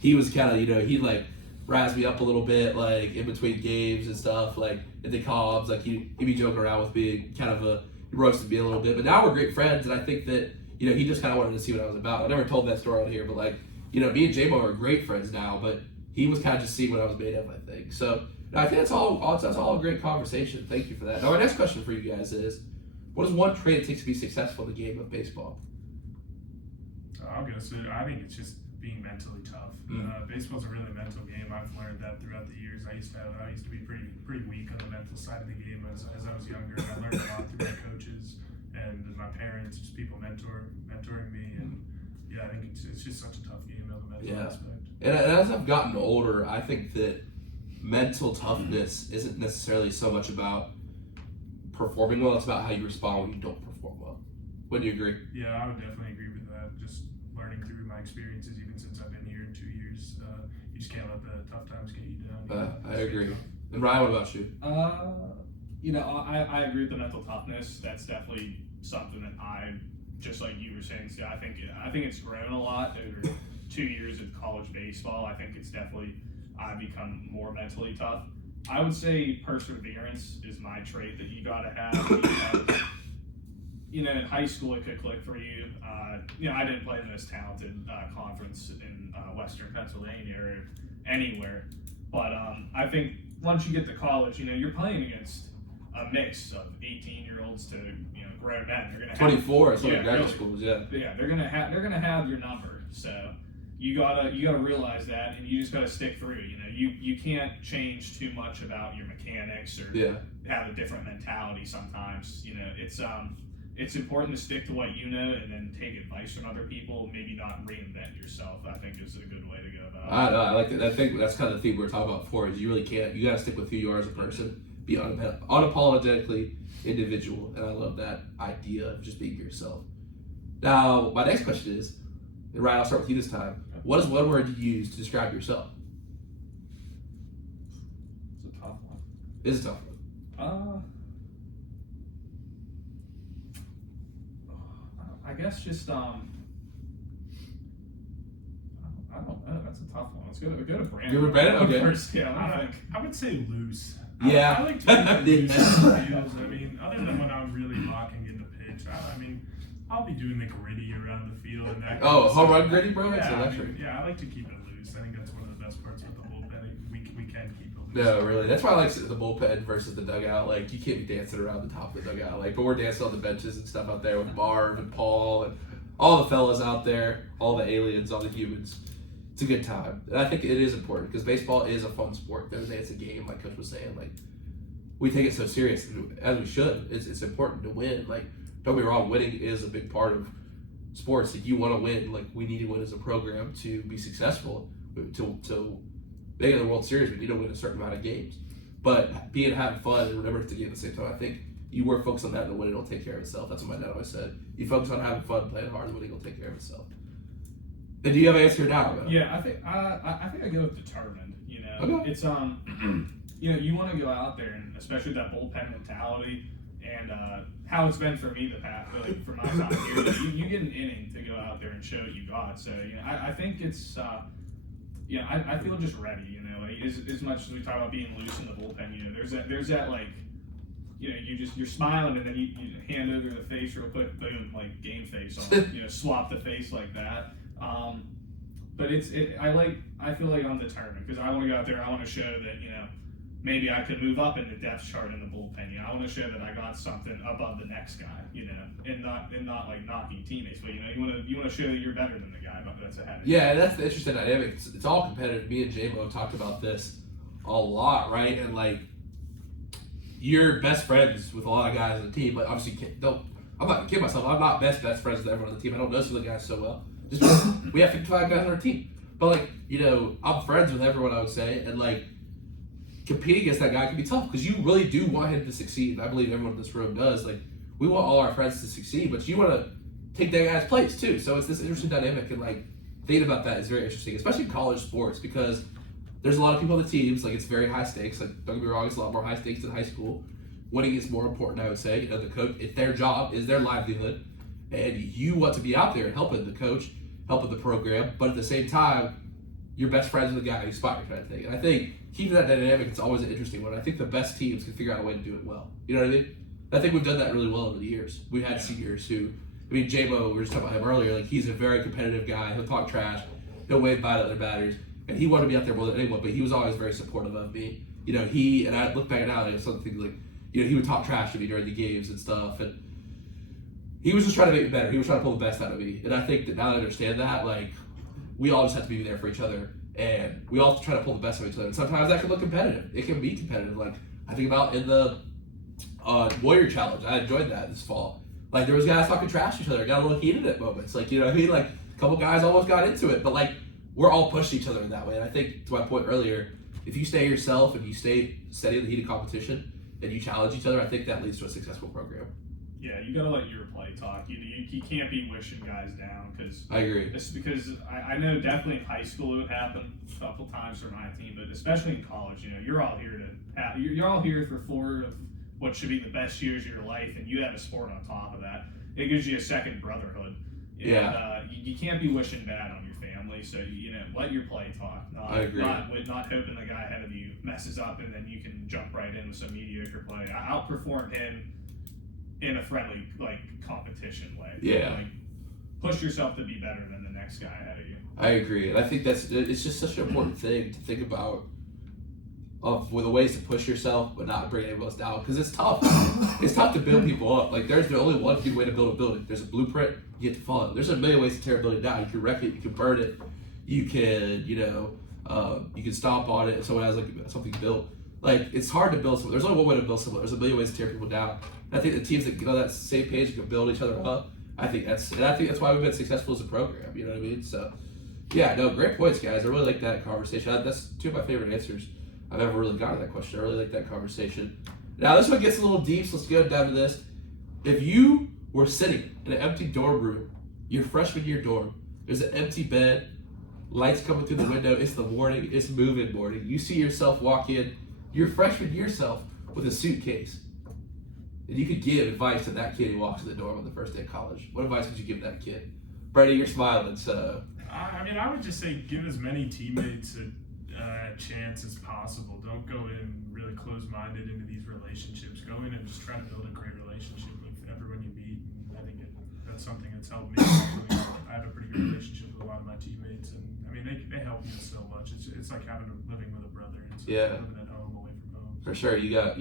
he was kind of, he'd like razz me up a little bit like in between games and stuff, like at the comms, like he'd be joking around with me, kind of he roasted me a little bit. But now we're great friends, and I think that he just kind of wanted to see what I was about. I never told that story on here, but like me and J-Mo are great friends now, but he was kind of just seeing what I was made of, I think. So I think that's all a great conversation. Thank you for that. Now our next question for you guys is, what is one trait it takes to be successful in the game of baseball? I'll go. So I think it's just being mentally tough. Baseball's a really mental game. I've learned that throughout the years. I used to be pretty weak on the mental side of the game as I was younger. And I learned a lot through my coaches and my parents, just people mentoring me. And I think it's just such a tough game on the mental aspect. And as I've gotten older, I think that mental toughness isn't necessarily so much about performing well, it's about how you respond when you don't perform well. Would you agree? Yeah, I would definitely agree with that. Just learning through my experiences, even since I've been here in 2 years, you just can't let the tough times get you down. I agree. And Ryan, what about you? I agree with the mental toughness. That's definitely something that just like you were saying, Scott, I think it's grown a lot over 2 years of college baseball. I think it's definitely, I've become more mentally tough. I would say perseverance is my trait that you gotta have. In high school it could click for you. I didn't play in the most talented conference in Western Pennsylvania or anywhere, but I think once you get to college, you're playing against a mix of 18-year-olds to grown men. They're gonna 24 at some graduate schools, yeah, they're gonna have your number. So you gotta realize that, and you just gotta stick through. You can't change too much about your mechanics or have a different mentality. Sometimes it's important to stick to what you know and then take advice from other people. Maybe not reinvent yourself. I think is a good way to go about it. I like it. I think that's kind of the thing we were talking about before. Is you really can't. You gotta stick with who you are as a person. Be unapologetically individual, and I love that idea of just being yourself. Now, my next question is, and Ryan, I'll start with you this time. What is one word you use to describe yourself? It's a tough one. It's a tough one. I guess just I don't know. That's a tough one. Let's go to Brandon. You were Brandon? Okay. First. Yeah, I would say loose. Yeah. I like to be loose in fields. I mean, other than when I'm really locking in the pitch, I'll be doing the gritty around the field and that. Home run gritty, bro? Yeah, That's I like to keep it loose. I think that's one of the best parts with the bullpen. We can keep it loose. No, really. That's why I like the bullpen versus the dugout. Like, you can't be dancing around the top of the dugout. Like, but we're dancing on the benches and stuff out there with Marv and Paul and all the fellas out there, all the aliens, all the humans. It's a good time. And I think it is important because baseball is a fun sport. It's a game, like Coach was saying. Like, we take it so serious, as we should. It's important to win. Like, don't be wrong, winning is a big part of sports. Like, you want to win. Like, we need to win as a program to be successful. To make it the World Series, we need to win a certain amount of games. But having fun and remember to get at the same time, I think you work focused on that and the winning will take care of itself. That's what my dad always said. You focus on having fun, playing hard, the winning will take care of itself. And do you have an answer now? Though? Yeah, I think I go with determined. Okay. It's you want to go out there, and especially that bullpen mentality, and how it's been for me the past, like for my time here. You get an inning to go out there and show what you got. So I think it's I feel just ready. Like as much as we talk about being loose in the bullpen, there's that like. You're smiling and then you hand over the face real quick, boom, like game face on, swap the face like that. But I feel like I'm determined because I want to go out there. I want to show that maybe I could move up in the depth chart in the bullpen. I want to show that I got something above the next guy. And not like knocking teammates, but you want to show that you're better than the guy that's ahead of you. Yeah, that's the interesting dynamic. It's all competitive. Me and J-Mo talked about this a lot, right? And like, you're best friends with a lot of guys on the team, but obviously I'm not kidding myself. I'm not best friends with everyone on the team. I don't know some of the guys so well. Just because we have 55 guys on our team. But like, I'm friends with everyone, I would say, and like competing against that guy can be tough because you really do want him to succeed. I believe everyone in this room does. Like, we want all our friends to succeed, but you want to take that guy's place too. So it's this interesting dynamic, and like thinking about that is very interesting, especially in college sports, because there's a lot of people on the teams. Like it's very high stakes. Like don't get me wrong, it's a lot more high stakes than high school. Winning is more important, I would say. You know, the coach, if their job is their livelihood, and you want to be out there helping the coach, helping the program, but at the same time, you're best friends with the guy you inspire, kind of thing. And I think keeping that dynamic, it's always an interesting one. I think the best teams can figure out a way to do it well. You know what I mean? I think we've done that really well over the years. We've had seniors who, I mean, J-Mo, we were just talking about him earlier, like he's a very competitive guy. He'll talk trash. He'll wave bye to other batters. And he wanted to be out there more than anyone, but he was always very supportive of me. You know, and I look back now, and something like, you know, he would talk trash to me during the games and stuff. And he was just trying to make me better. He was trying to pull the best out of me. And I think that now that I understand that, like, we all just have to be there for each other. And we all try to pull the best of each other. And sometimes that can look competitive. It can be competitive. Like, I think about in the Warrior Challenge. I enjoyed that this fall. Like, there was guys talking trash to each other. Got a little heated at moments. Like, you know what I mean? Like, a couple guys almost got into it. But, like, we're all pushing each other in that way. And I think, to my point earlier, if you stay yourself and you stay steady in the heated competition and you challenge each other, I think that leads to a successful program. Yeah, you gotta let your play talk. You can't be wishing guys down because I agree. It's because I know definitely in high school it would happen a couple times for my team, but especially in college, you know, you're all here you're all here for 4 of what should be the best years of your life, and you have a sport on top of that. It gives you a second brotherhood. And, you can't be wishing bad on your family, so you know, let your play talk. I agree. Not hoping the guy ahead of you messes up and then you can jump right in with some mediocre play. I outperform him in a friendly, like, competition way. Yeah. Like, push yourself to be better than the next guy ahead of you. I agree. And I think it's just such an important thing to think about with the ways to push yourself but not bring anyone else down. Because it's tough. It's tough to build people up. Like, there's only one good way to build a building. There's a blueprint. You have to follow it. There's a million ways to tear a building down. You can wreck it. You can burn it. You can, you can stomp on it if someone has, like, something built. Like, it's hard to build something. There's only one way to build something. There's a million ways to tear people down. I think the teams that get on that same page can build each other up. I think that's why we've been successful as a program. You know what I mean? So, yeah, no, great points, guys. I really like that conversation. That's 2 of my favorite answers I've ever really gotten to that question. I really like that conversation. Now, this one gets a little deep, so let's go down to this. If you were sitting in an empty dorm room, your freshman year dorm, there's an empty bed, lights coming through the window, it's the morning, it's move-in morning. You see yourself walk in, your freshman year self, with a suitcase. And you could give advice to that kid who walks in the dorm on the first day of college. What advice would you give that kid? Brady, you're smiling, so. I mean, I would just say give as many teammates a chance as possible. Don't go in really closed-minded into these relationships. Go in and just try to build a great relationship with everyone you meet. And I think that's something that's helped me. I have a pretty good relationship with a lot of my teammates, and I mean, they help me so much. It's like living with a brother. It's living at home away from home. For sure, you got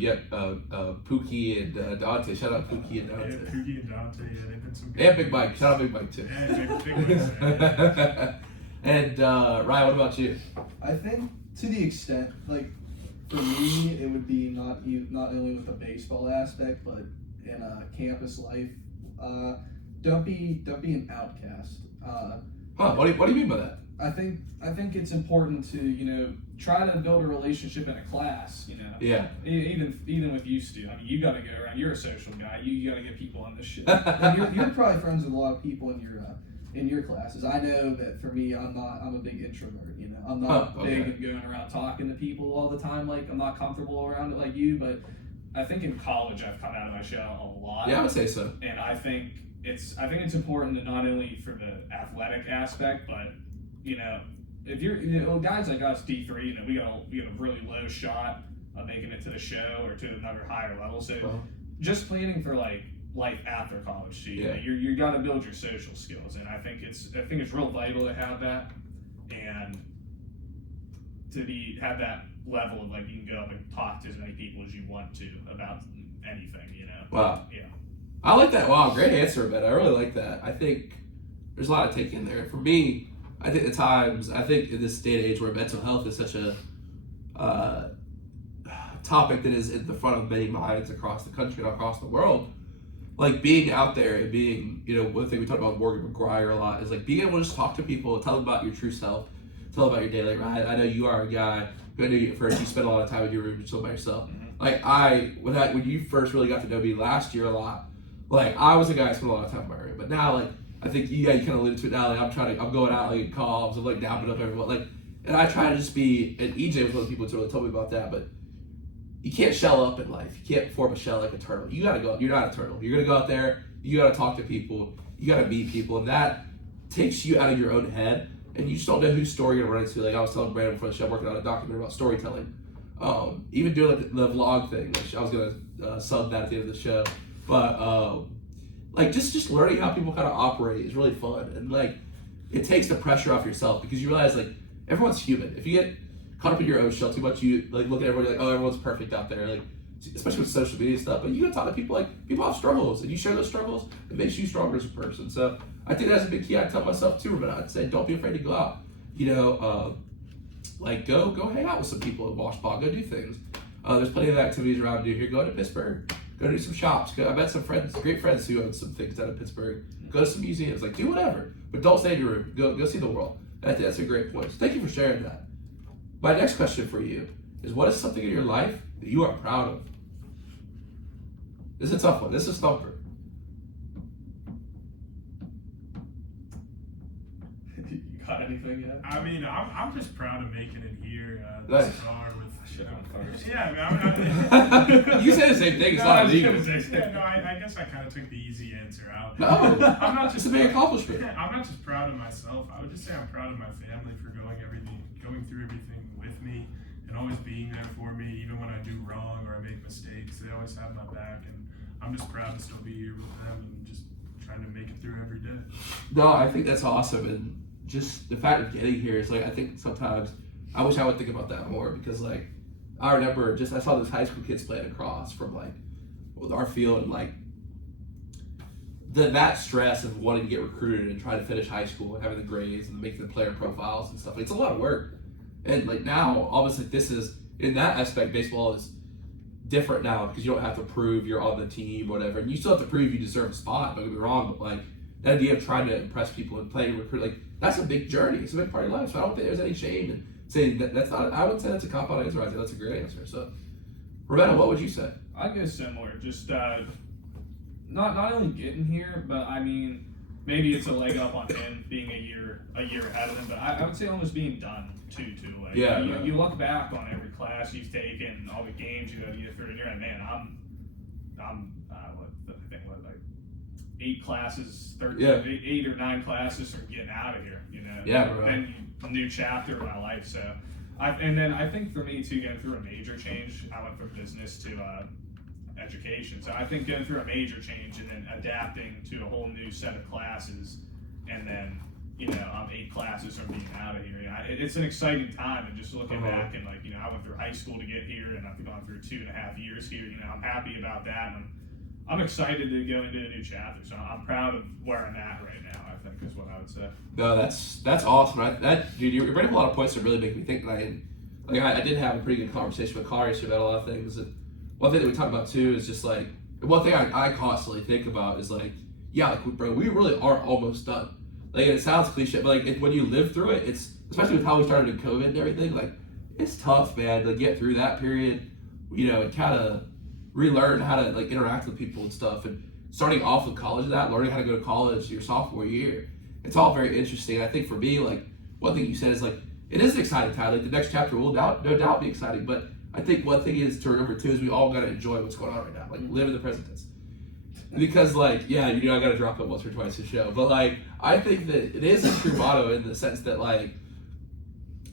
Pookie and Dante. Shout out Pookie and Dante. Yeah, Pookie and Dante. Yeah, they've been some good. And Big Mike. Shout out Big Mike too. Yeah, big Mike. And Ryan, what about you? I think to the extent, like, for me, it would be not only with the baseball aspect, but in campus life. Don't be an outcast. What do you mean by that? I think it's important to try to build a relationship in a class. Yeah. Even with you, Stu. I mean, you got to go around. You're a social guy. You got to get people on this shit. And you're probably friends with a lot of people in your classes. I know that for me, I'm a big introvert. I'm not big in going around talking to people all the time. Like, I'm not comfortable around it like you. But I think in college I've come out of my shell a lot. Yeah, I would say so. And I think it's important to not only for the athletic aspect, but if you're guys like us D3, we got a really low shot of making it to the show or to another higher level. So just planning for like life after college too. You got to build your social skills, and I think it's real vital to have that, and to have that level of like you can go up and talk to as many people as you want to about anything. Wow. Yeah. I like that. Wow, great answer, man. I really like that. I think there's a lot to take in there. For me, I think in this day and age where mental health is such a topic that is in the front of many minds across the country and across the world, like being out there and being, one thing we talked about with Morgan McGuire a lot is like being able to just talk to people, tell them about your true self, tell them about your daily ride. I know you are a guy who I knew you at first, you spent a lot of time in your room just by yourself. Mm-hmm. Like when you first really got to know me last year a lot, Like, I was a guy who spent a lot of time in my room, but now, like, I think you kind of alluded to it now. Like, I'm going out like in calls, I'm like dapping up everyone, like, and I try to just be. And EJ was one of the people who really told me about that. But you can't shell up in life. You can't form a shell like a turtle. You gotta go. You're not a turtle. You're gonna go out there. You gotta talk to people. You gotta meet people, and that takes you out of your own head. And you just don't know whose story you're gonna run into. Like I was telling Brandon before the show, I'm working on a documentary about storytelling. Even doing like the vlog thing, which I was gonna sub that at the end of the show, but. Like just learning how people kind of operate is really fun, and like it takes the pressure off yourself because you realize like everyone's human. If you get caught up in your own shell too much, you like look at everybody like, oh, everyone's perfect out there, like especially with social media stuff. But you gotta talk to people, like people have struggles, and you share those struggles. It makes you stronger as a person. So I think that's a big key. I tell myself too, but I'd say don't be afraid to go out. Like go hang out with some people at Washpot. Go do things. There's plenty of activities around here. Go to Pittsburgh. Go do some shops. I met some friends, great friends who own some things out of Pittsburgh. Go to some museums. Like, do whatever. But don't stay in your room. Go see the world. And I think that's a great point. So thank you for sharing that. My next question for you is, what is something in your life that you are proud of? This is a tough one. This is a stumper. You got anything yet? I mean, I'm just proud of making it here. Nice. This car with. Shit on first. Yeah, I mean, You say the same thing. It's not illegal. I guess I kind of took the easy answer out. No, I'm not it's just a big accomplishment. I'm not just proud of myself. I would just say I'm proud of my family for going through everything with me and always being there for me, even when I do wrong or I make mistakes. They always have my back, and I'm just proud to still be here with them and just trying to make it through every day. No, I think that's awesome, and just the fact of getting here is like, I think sometimes I wish I would think about that more, because like I remember I saw those high school kids playing across from like with our field, and like that stress of wanting to get recruited and trying to finish high school and having the grades and making the player profiles and stuff. It's a lot of work. And like now, obviously, this is in that aspect, baseball is different now because you don't have to prove you're on the team or whatever, and you still have to prove you deserve a spot. Don't get me wrong, but like the idea of trying to impress people and playing recruit, like that's a big journey. It's a big part of your life. So I don't think there's any shame in saying that's not. I would say that's a cop out answer. I think that's a great answer. So, Rametta, what would you say? I'd go similar. Just not only getting here, but I mean, maybe it's a leg up on him being a year ahead of him. But I would say almost being done too. Like, Yeah, you look back on every class you've taken, all the games you had to get through, and you're like, man, I'm like 8 classes, 8 or 9 classes from getting out of here. You know, Yeah, bro. Then a new chapter of my life. So, and then I think for me too, going through a major change, I went from business to education. So I think going through a major change and then adapting to a whole new set of classes, and then I'm 8 classes from being out of here. It's an exciting time, and just looking back and like I went through high school to get here, and I've gone through 2.5 years here. I'm happy about that, and I'm excited to go into a new chapter. So I'm proud of where I'm at right now, I think is what I would say. No, that's awesome. Dude, you're bringing up a lot of points that really make me think. I did have a pretty good conversation with Carl yesterday about a lot of things. And one thing that we talked about too is just like, one thing I constantly think about is like, yeah, like bro, we really are almost done. Like, it sounds cliche, but like when you live through it, it's especially with how we started in COVID and everything. Like, it's tough, man, to get through that period. And kind of relearn how to like interact with people and stuff. And starting off with college, learning how to go to college your sophomore year, it's all very interesting. I think for me, like one thing you said is like it is an exciting time. Like the next chapter will no doubt be exciting, but I think one thing is to remember too is we all gotta enjoy what's going on right now. Like live in the present tense. Because like, yeah, I gotta drop it once or twice a show. But like I think that it is a true motto in the sense that like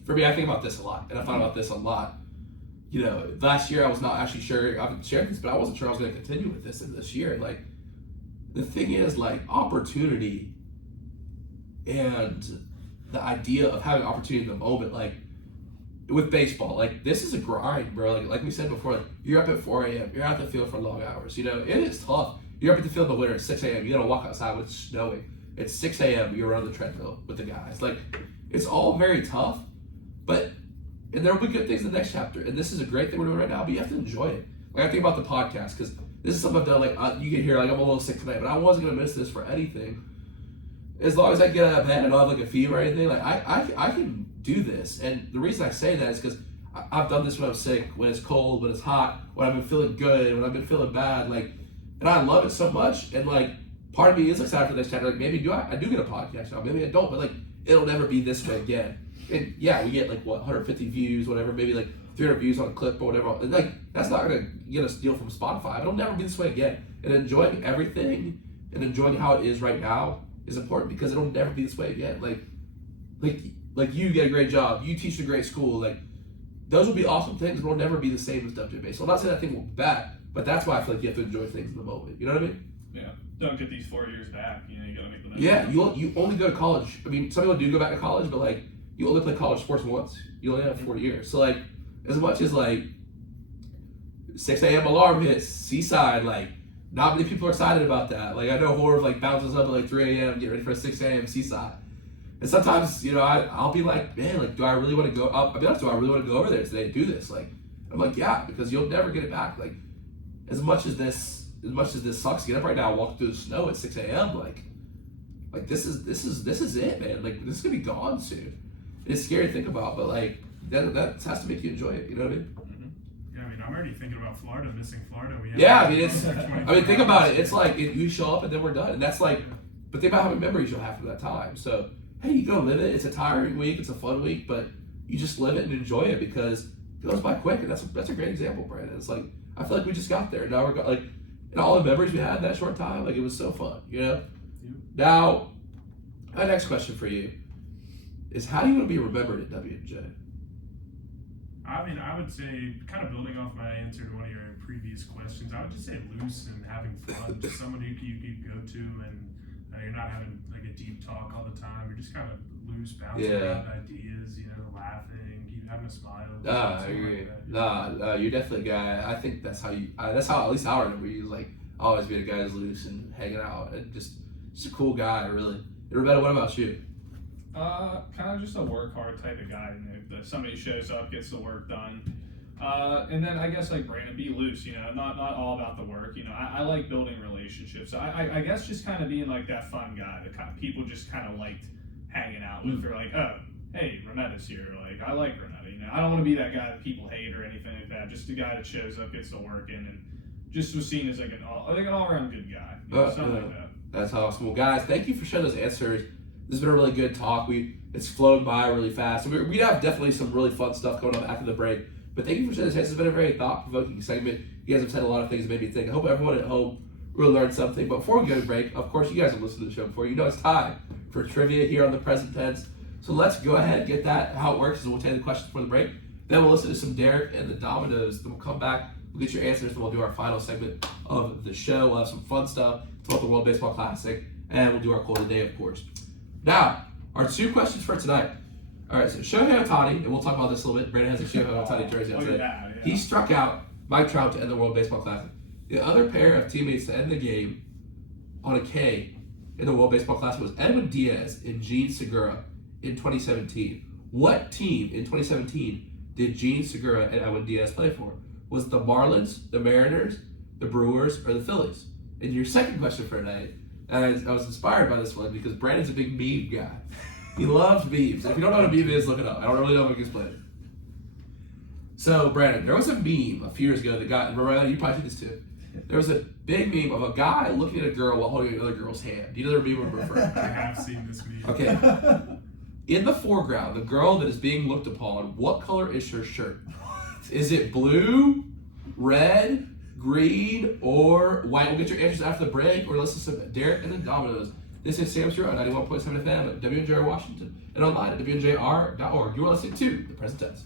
for me, I think about this a lot, and I thought about this a lot. Last year I was not actually sure I've shared this, but I wasn't sure I was gonna continue with this in this year. Like the thing is like opportunity and the idea of having opportunity in the moment, like with baseball, like this is a grind, bro. Like we said before, like, you're up at 4 a.m. You're out the field for long hours. It is tough. You're up at the field in the winter at 6 a.m. You gotta walk outside when it's snowing. It's 6 a.m. You're on the treadmill with the guys. Like it's all very tough, and there will be good things in the next chapter. And this is a great thing we're doing right now, but you have to enjoy it. Like I think about the podcast because this is something I've done. Like you can hear, like I'm a little sick tonight, but I wasn't gonna miss this for anything. As long as I get out of bed and don't have like a fever or anything, like I can do this. And the reason I say that is because I've done this when I'm sick, when it's cold, when it's hot, when I've been feeling good, when I've been feeling bad. Like and I love it so much. And like, part of me is excited for the next chapter. Like, maybe I do get a podcast now. Maybe I don't, but like, it'll never be this way again. And yeah, we get like 150 views, whatever, maybe like 300 views on a clip or whatever. And like, that's not gonna get us a deal from Spotify. It'll never be this way again. And enjoying everything and enjoying how it is right now is important because it'll never be this way again. Like you get a great job, you teach at a great school, like those will be awesome things, but it'll never be the same as dubjay. So I'm not saying that thing will be bad, but that's why I feel like you have to enjoy things in the moment. You know what I mean? Yeah. Don't get these 4 years back. You know, you gotta make the most. Yeah, you only go to college. I mean, some people do go back to college, but like you only play college sports once. You only have 4 years. So like, as much as like 6 a.m. alarm hits, Seaside, like not many people are excited about that. Like I know Horv like bounces up at like 3 a.m. get ready for a 6 a.m. Seaside. And sometimes, you know, I'll be like, man, like, do I really want to go? I'll be honest, do I really want to go over there today and do this? Like, I'm like, yeah, because you'll never get it back. Like, as much as this sucks, get up right now, walk through the snow at 6 a.m. Like this is it, man. Like this is gonna be gone soon. It's scary to think about, but like that has to make you enjoy it. You know what I mean? Yeah, I mean, I'm already thinking about Florida, missing Florida. I mean, think about it. It's like you show up and then we're done, and that's like. But think about how many memories you'll have from that time. So. Hey, you go live it. It's a tiring week. It's a fun week, but you just live it and enjoy it because it goes by quick. And that's a great example, Brandon. It's like I feel like we just got there. Now we're like, and all the memories we had in that short time, like it was so fun, you know. Yeah. Now, my next question for you is: how do you want to be remembered at WJ? I mean, I would say, kind of building off my answer to one of your previous questions, I would just say loose and having fun. Just someone who you could go to and. You're not having like a deep talk all the time. You're just kind of loose, bouncing around ideas, you know, laughing, keep having a smile. I agree. You're definitely a guy. I think that's how at least I remember you. Like always being a guy who's loose and hanging out and just a cool guy, really. Rametta, what about you? Kind of just a work hard type of guy. You know, somebody shows up, gets the work done. And then I guess like Brandon, be loose, you know, not all about the work. You know, I like building relationships. I guess just kind of being like that fun guy that kind of people just kind of liked hanging out with. They're like, oh, hey, Rametta's here. Like I like Rametta. You know, I don't want to be that guy that people hate or anything like that. Just the guy that shows up, gets the work in, and just was seen as like an all around good guy. You know, something like that. That's awesome. Well, guys, thank you for sharing those answers. This has been a really good talk. It's flown by really fast. We have definitely some really fun stuff going on after the break. But thank you for sharing this. This has been a very thought-provoking segment. You guys have said a lot of things that made me think. I hope everyone at home really learned something. But before we go to break, of course, you guys have listened to the show before. You know it's time for trivia here on the present tense. So let's go ahead and get that. How it works is we'll take the questions before the break. Then we'll listen to some Derek and the Dominoes. Then we'll come back. We'll get your answers. Then we'll do our final segment of the show. We'll have some fun stuff. Talk about the World Baseball Classic. And we'll do our quote of the day, of course. Now, our 2 questions for tonight. All right, so Shohei Ohtani, and we'll talk about this a little bit. Brandon has a Shohei Ohtani jersey on today. Yeah. He struck out Mike Trout to end the World Baseball Classic. The other pair of teammates to end the game on a K in the World Baseball Classic was Edwin Diaz and Gene Segura in 2017. What team in 2017 did Gene Segura and Edwin Diaz play for? Was it the Marlins, the Mariners, the Brewers, or the Phillies? And your second question for tonight, and I was inspired by this one because Brandon's a big meme guy. He loves memes. If you don't know what a meme is, look it up. I don't really know if I can explain it. So, Brandon, there was a meme a few years ago that got, remember, you probably see this too. There was a big meme of a guy looking at a girl while holding another girl's hand. Do you know the meme I'm referring to? I have seen this meme. Okay. In the foreground, the girl that is being looked upon, what color is her shirt? Is it blue, red, green, or white? We'll get your answers after the break, or listen to Derek and the Dominoes. This is Sam Stewart on 91.7 FM at WNJR Washington and online at WNJR.org. You are listening to The Present Tense.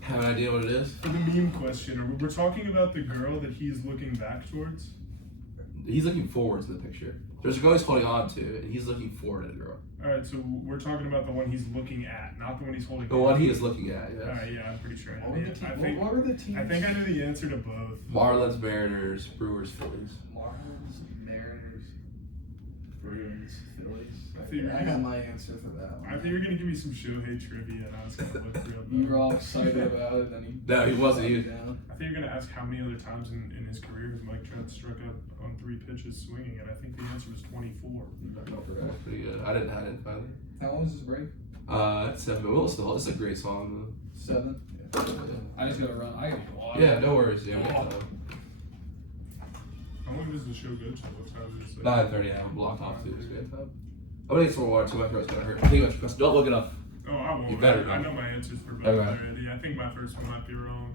Have an idea what it is? For the meme question, we're talking about the girl that he's looking back towards? He's looking forward to the picture. There's a girl he's holding on to, and he's looking forward at a girl. Alright, so we're talking about the one he's looking at, not the one he's holding. The one he is looking at, yes. Alright, yeah, I'm pretty sure. What were the teams? I think I know the answer to both. Marlins, Mariners, Brewers, Phillies. Marlins, Mariners, Brewers. Marlins, Phillies. I think I got my answer for that one. I think you're gonna give me some Shohei trivia, and I was gonna look real. You were all excited about it, then he. No, he wasn't. He- Down. I think you're gonna ask how many other times in his career has Mike Trout struck out on 3 pitches swinging, and I think the answer was 24. That's pretty good. I didn't find it. How long is this break? It's 7, but we'll still. It's a great song 7. though. I just gotta run. I gotta go on. Yeah, no worries. Yeah, we got time. How long does the show go till? What time is it? 9:30. I'm blocked off too. So we have time. I'm gonna get some more water too. My throat's gonna hurt. Think about your question. Don't look it up. Oh, I won't. You better I know. know my answers for both Okay. already. I think my first one might be wrong.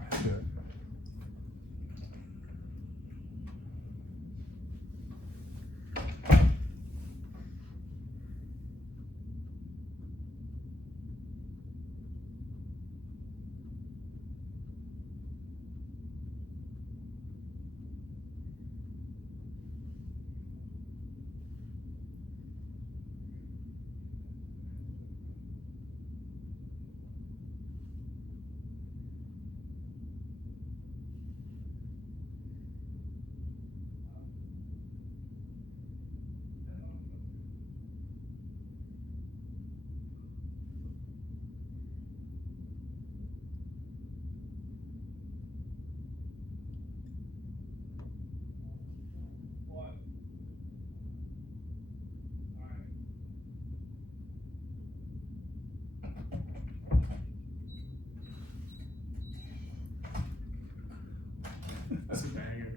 That's a banger.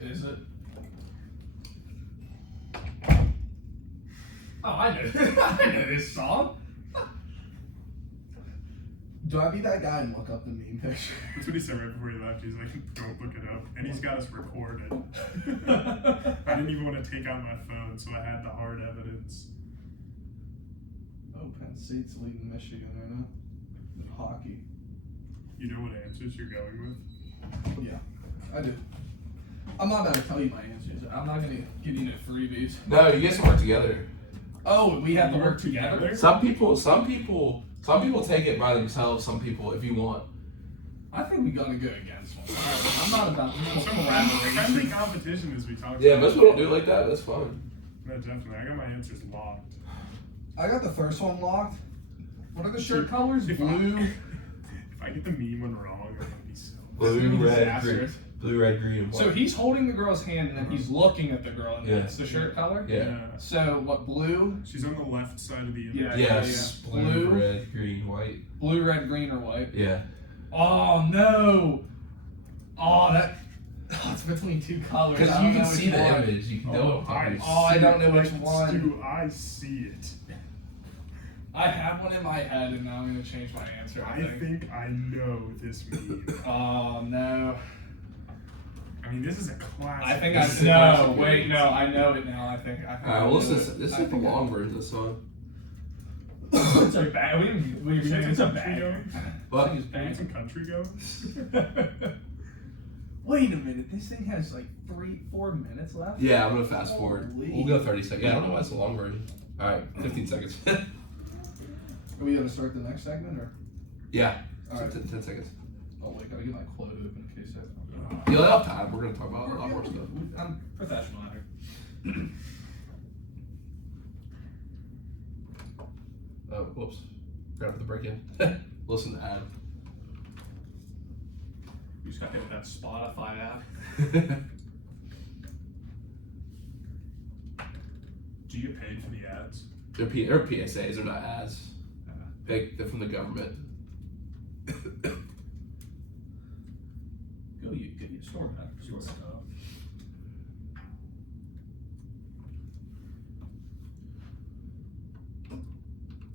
Is it? Oh, I know. I know this song. Do I be that guy and look up the meme picture? That's what he said right before he left. He's like, don't look it up. And he's got us recorded. I didn't even want to take out my phone, so I had the hard evidence. Oh, Penn State's leading Michigan right now. In hockey. You know what answers you're going with? Yeah, I do. I'm not about to tell you my answers. I'm not gonna give you no freebies. No, you guys can work together. Oh, we have to You work work together? together? Some people take it by themselves. Some people, if you want. I think we're gonna go against one. I'm not about Some friendly competition as we talked Yeah, about. most people don't do it like that. That's fun. No, definitely. I got my answers locked. I got the first one locked. What are the shirt colors? If Blue. If I get the meme one wrong, I'm gonna be so. Blue, gonna be red, disastrous. green. Blue, red, green, and white. So he's holding the girl's hand and then he's looking at the girl and Yeah. that's the shirt color? Yeah. So what, blue? She's on the left side of the image. Yeah. Yes. yeah. Blue, Blue. red, green, white. Blue, red, green, or white? Yeah. Oh no! Oh, it's between two colors. Because I you don't can know see which the one. image. You can know what color. I don't know which one. Do I see it? I have one in my head and now I'm gonna change my answer. I think I know this meme. Oh no! I mean, this is a classic. I think This I is a no. classic Wait, game. no. I know it now. I think. Alright, well, this is the long version of the song. It's a bad. We We saying need it's some a country bad. going? What? I think it's Do you want bad. some country going? Wait a minute. This thing has like 4 minutes left. Yeah, I'm gonna fast forward. Holy. We'll go 30 seconds. Yeah, I don't know why it's a long version. Alright, 15 seconds. Are we gonna start the next segment or? Yeah, All right. 10 seconds. Oh wait, gotta get my quote open in case I. You'll have time. We're gonna talk about a lot more stuff. I'm professional at it. Oh, whoops. Grab the break in. Listen to ad. You just got hit with that Spotify app. Do you get paid for the ads? They're PSAs, they're not ads. They're from the government. Go you get your store back. Good stuff.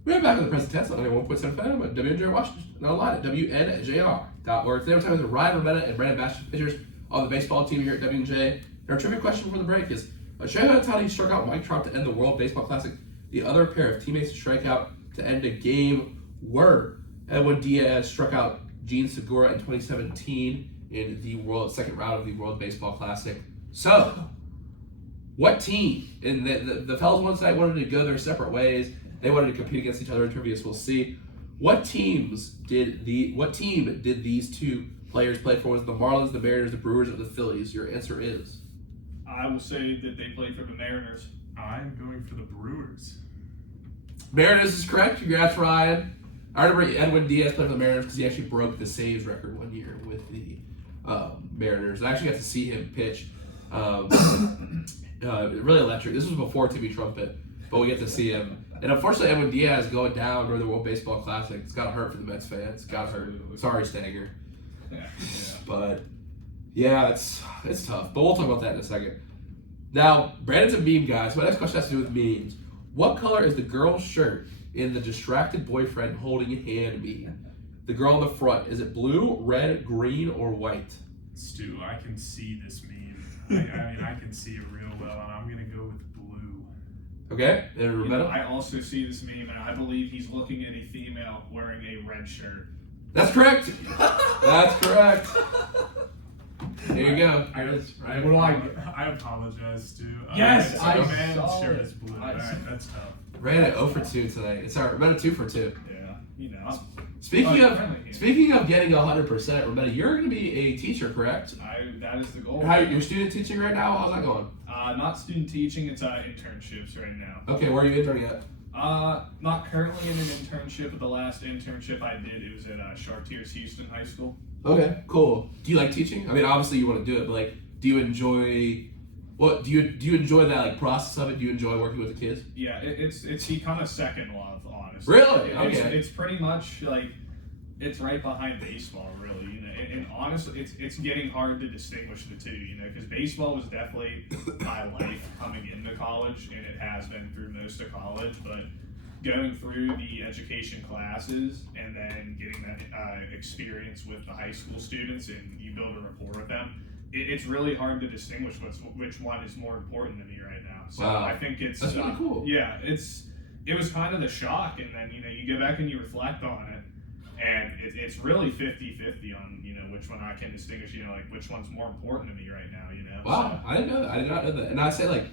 We're back in the present tense on 91.7 FM at WNJR Washington and online at WNJR.org. Today we're talking with Ryan Rametta and Brandon Bastian, pitchers on the baseball team here at WNJ. And our trivia question for the break is, show you how he struck out Mike Trout to end the World Baseball Classic. The other pair of teammates to strike out to end a game were Edwin Diaz struck out Gene Segura in 2017 in the second round of the World Baseball Classic. So, what team? And the fellas one tonight wanted to go their separate ways. They wanted to compete against each other in trivia, so we'll see. What team did these two players play for? Was it the Marlins, the Mariners, the Brewers, or the Phillies? Your answer is? I I will say that they played for the Mariners. I'm going for the Brewers. Mariners is correct. Congrats, Ryan. I remember Edwin Diaz played for the Mariners because he actually broke the saves record one year with the Mariners. I actually got to see him pitch. Really electric. This was before Timmy Trumpet, but we get to see him. And unfortunately, Edwin Diaz going down during the World Baseball Classic. It's got to hurt for the Mets fans. It's got to hurt. Sorry, Stanger. Yeah. But yeah, it's tough. But we'll talk about that in a second. Now, Brandon's a meme guy, so my next question has to do with memes. What color is the girl's shirt in the distracted boyfriend holding a hand meme? The girl in the front, is it blue, red, green, or white? Stu, I can see this meme. I mean, I can see it real well, and I'm going to go with blue. Okay, and You know, Rametta? I also see this meme, and I believe he's looking at a female wearing a red shirt. That's correct. That's correct. There you go. I apologize, Stu. Yes, so I the man's saw shirt it. is blue. That's tough. Ran at 0 for 2 tonight. It's our Rametta 2 for 2. Yeah, you know. Speaking of friendly. getting 100%, Rametta, you're going to be a teacher, correct? That is the goal. You're student teaching right now? How's that going? Not student teaching, it's internships right now. Okay, where are you interning at? Not currently in an internship, but the last internship I did, it was at Chartiers Houston High School. Okay, cool. Do you like teaching? I mean, obviously you want to do it, but like, do you enjoy enjoy that like process of it? Do you enjoy working with the kids? Yeah, it's the kind of second love, honestly. Really? Okay. It's pretty much like it's right behind baseball, really. You know, and honestly, it's getting hard to distinguish the two. You know, because baseball was definitely my life coming into college, and it has been through most of college, but going through the education classes and then getting that experience with the high school students and you build a rapport with them, it's really hard to distinguish which one is more important to me right now. So wow. I think it's that's really cool. Yeah, it was kind of the shock, and then you go back and you reflect on it, and it's really 50-50 on which one I can distinguish. Like which one's more important to me right now. Wow, I didn't know that. I did not know that. And I'd say like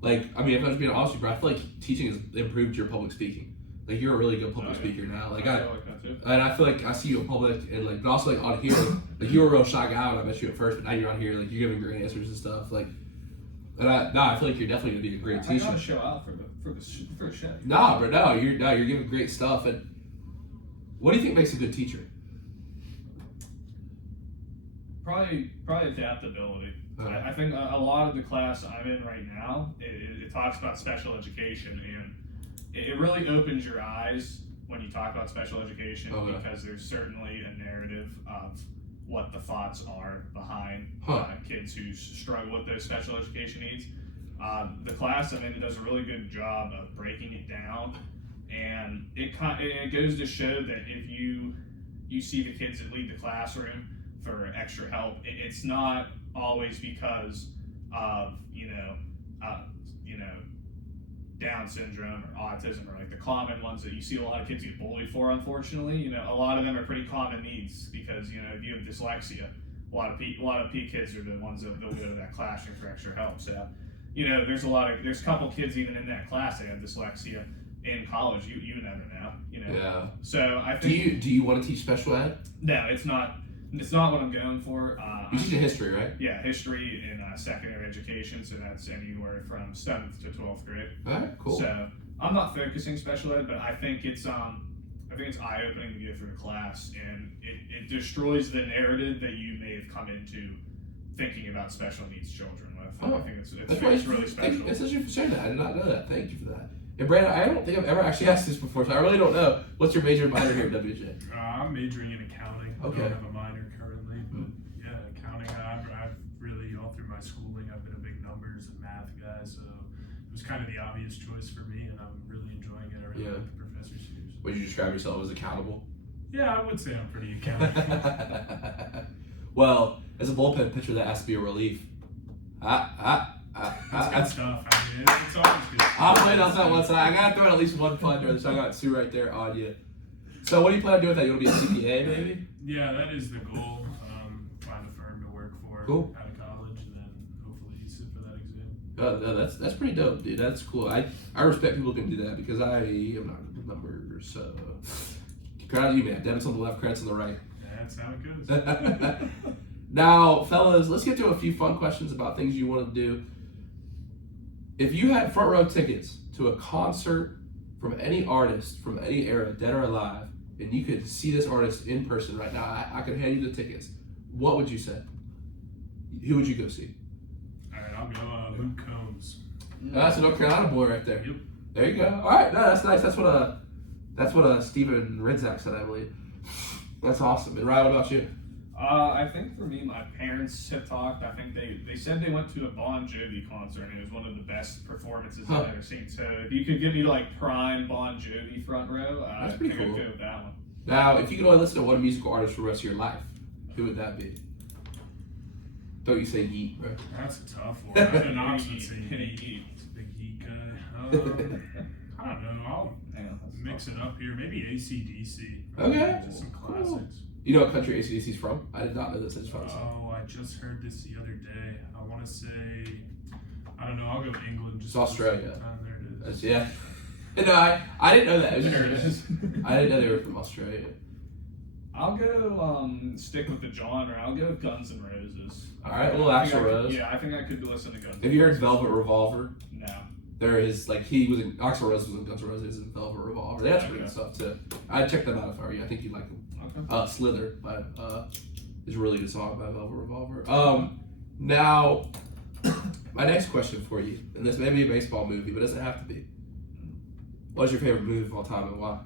I mean, if I was being honest with you, bro, I feel like teaching has improved your public speaking. Like you're a really good public speaker now. Like I like that too. And I feel like I see you in public, and like, but also like on here, like you were a real shy guy when I met you at first, but now you're on here, like you're giving great answers and stuff. Like, and I feel like you're definitely gonna be a great I teacher. gotta show out for the show. Nah, bro, no, you're giving great stuff. And what do you think makes a good teacher? Probably adaptability. I think a lot of the class I'm in right now, it talks about special education, and it really opens your eyes when you talk about special education, because there's certainly a narrative of what the thoughts are behind kids who struggle with those special education needs. The class I'm in does a really good job of breaking it down, and it goes to show that if you see the kids that leave the classroom for extra help, it's not always because of Down syndrome or autism, or like the common ones that you see a lot of kids get bullied for. Unfortunately, a lot of them are pretty common needs, because if you have dyslexia, a lot of P kids are the ones that they'll go to that classroom for extra help. So there's a couple kids even in that class that have dyslexia in college. You never know. Yeah. So I think. Do you want to teach special ed? No, it's not. It's not what I'm going for. You teach history, right? Yeah, history in secondary education, so that's anywhere from 7th to 12th grade. All right, cool. So I'm not focusing special ed, but I think it's eye-opening to go through a class, and it destroys the narrative that you may have come into thinking about special needs children with. I think it's really special. It's actually for sharing that. I did not know that. Thank you for that. And Brandon, I don't think I've ever actually asked this before, so I really don't know. What's your major and minor here at WJ? I'm majoring in accounting. Okay. I don't have a minor currently, but yeah, accounting. I've really, all through my schooling, I've been a big numbers and math guy, so it was kind of the obvious choice for me, and I'm really enjoying it. I really like the professor's views. Would you describe yourself as accountable? Yeah, I would say I'm pretty accountable. Well, as a bullpen pitcher, that has to be a relief. That's good stuff. I mean, it's always good. I played outside one side. I gotta throw in at least one punter, so I got two right there on you. So what do you plan to do with that? You want to be a CPA, maybe? Yeah, that is the goal. Find a firm to work for out of college, and then hopefully sit for that exam. No, that's pretty dope, dude. That's cool. I respect people who can do that, because I am not good with numbers. So credit you, man. Debits on the left, credits on the right. That's how it goes. Now, fellas, let's get to a few fun questions about things you want to do. if you had front row tickets to a concert from any artist from any era, dead or alive, and you could see this artist in person right now, I could hand you the tickets. What would you say? Who would you go see? All right, I'll go Luke Combs. That's a North Carolina boy right there. Yep. There you go. All right, no, that's nice. That's what Steven Rinzak said, I believe. That's awesome. And Ryan, what about you? I think for me, my parents have talked. I think they said they went to a Bon Jovi concert and it was one of the best performances I've ever seen. So if you could give me like prime Bon Jovi front row, I pretty think I'd cool. go with that one. Now, if you could only listen to one musical artist for the rest of your life, who would that be? Don't you say Yeet, bro? That's a tough one. I don't know. I would say Heat. It's a big Heat guy. I don't know. I'll mix it up here. Maybe AC/DC. Okay. Just some Cool. classics. You know what country AC/DC's from? I did not know this. I just found this out. Oh, I just heard this the other day. I want to say, I don't know. I'll go England. Just It's Australia. There it That's, is. yeah. No, I didn't know that. It was There it just, is. I didn't know they were from Australia. I'll go stick with the genre. I'll go with Guns N' Roses. All right, a little I think Axl I could- Rose. Yeah, I think I could listen to Guns. Have you heard Velvet Revolver? No. There is he was in Axl Rose was in Guns N' Roses and Velvet Revolver. They had some good stuff too. I'd check them out if I were you. I think you'd like them. Okay. Slither by is a really good song by Velvet Revolver. Now my next question for you, and this may be a baseball movie, but it doesn't have to be. What's your favorite movie of all time and why?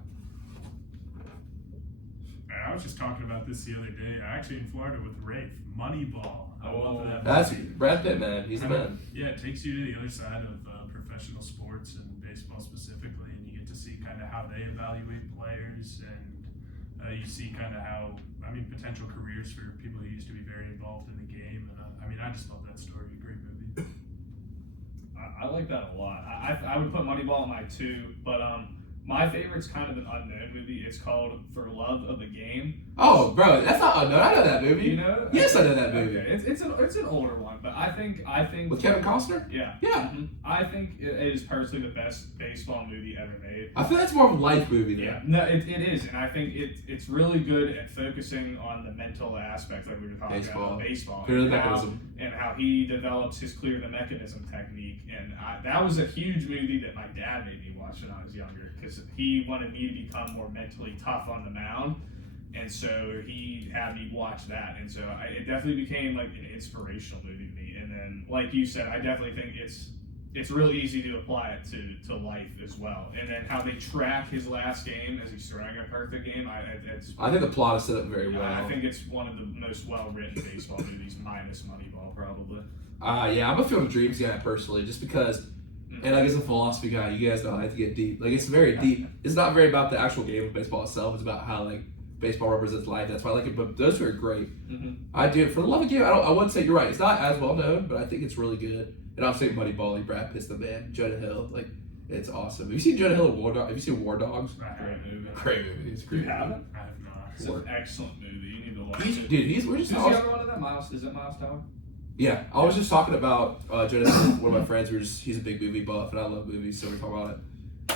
I was just talking about this the other day. I actually in Florida with Rafe. Moneyball. I love that. That's movie. Brad Pitt, man. He's the man. Yeah, it takes you to the other side of professional sports and baseball specifically, and you get to see kind of how they evaluate players, and you see kind of how, potential careers for people who used to be very involved in the game. And I just love that story. Great movie. I like that a lot. I would put Moneyball in my 2, but my favorite's kind of an unknown movie. It's called For Love of the Game. Oh, bro, that's not unknown. I know that movie. You know? Yes, I know that movie. Okay. It's an older one, but I think With Kevin Costner? yeah. Yeah. Mhm. I think it is personally the best baseball movie ever made. I feel that's more of a life movie, though. Yeah, no, it is, and I think it's really good at focusing on the mental aspect, like we were talking about baseball, Clear the and mechanism. how he develops his clear the mechanism technique, and that was a huge movie that my dad made me watch when I was younger because he wanted me to become more mentally tough on the mound, and so he had me watch that, and so it definitely became like an inspirational movie to me. And then, like you said, I definitely think it's really easy to apply it to life as well. And then how they track his last game as he's throwing a perfect game, I think the plot is set up very well. I think it's one of the most well-written baseball movies, minus Moneyball, probably. Yeah, I'm a Field of Dreams guy personally, just because, and I guess a philosophy guy. You guys know I like to get deep. Like, it's very deep. It's not very about the actual game of baseball itself. It's about how baseball represents life. That's why I like it. But those two are great. Mm-hmm. I do. For the love of the game, I wouldn't say you're right. It's not as well known, but I think it's really good. And I'll say Moneyball, Brad Pitt's the man. Jonah Hill, it's awesome. Have you seen Jonah Hill in War Dogs? Have you seen War Dogs? Great movie. Great movie. It's a great You movie. haven't? I have not. It's an excellent movie. You need to watch it. We're just Who's the other one in that? Miles? Is it Miles Teller? Yeah, I was just talking about Jonah Hill. One of my friends, he's a big movie buff, and I love movies, so we're talking about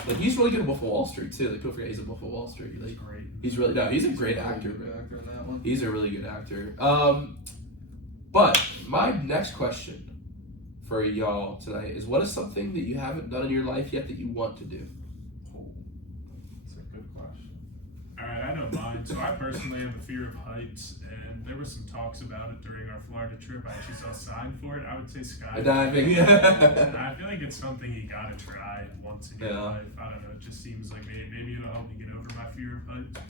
it. He's really good at Wolf of Wall Street too. People forget he's a Wolf of Wall Street. It's great. He's a great actor. Good actor in that one. He's a really good actor. But my next question for y'all tonight is: what is something that you haven't done in your life yet that you want to do? That's a good question. All right, I know mine. So I personally have a fear of heights, and there was some talks about it during our Florida trip. I actually saw a sign for it. I would say skydiving. Diving. And I feel like it's something you gotta try once in your Yeah. life. I don't know. It just seems like maybe it'll help me get over my fear of heights. Yeah,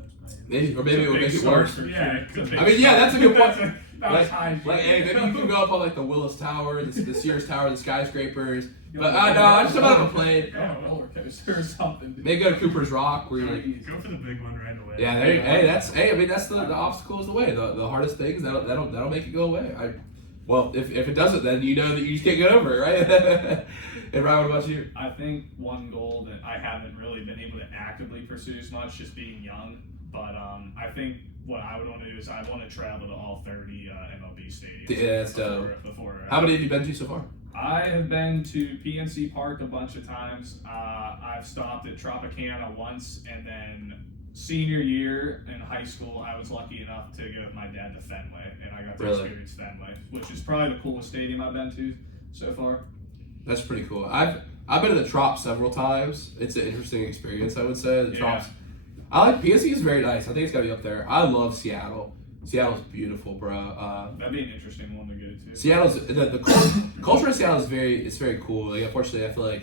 that's my answer. Maybe it will Big make it start worse. for Yeah, kids. it could be. I mean, yeah, that's a good point. That was high. Hey, maybe you can go up on the Willis Tower, the Sears Tower, the skyscrapers. But no, I just about on a plane. Yeah, roller coaster or something. Dude. Maybe go to Cooper's Rock, where you're Go for the big one right away. yeah, that's the obstacle is the way. The hardest things that'll make it go away. If it doesn't, then you know that you just can't get over it, right? And Ryan, what about you? I think one goal that I haven't really been able to actively pursue as much, just being young. But I think what I would want to do is I want to travel to all 30 MLB stadiums. Yeah, that's dope. Before, How many have you been to so far? I have been to PNC Park a bunch of times. I've stopped at Tropicana once, and then senior year in high school, I was lucky enough to go with my dad to Fenway, and I got to Really? experience Fenway, which is probably the coolest stadium I've been to so far. That's pretty cool. I've been to the Trop several times. It's an interesting experience, I would say. The Trops. I like PSC is very nice. I think it's gotta be up there. I love Seattle. Seattle's beautiful, bro. That'd be an interesting one to go to. Seattle's the culture of Seattle is very cool. Like, unfortunately, I feel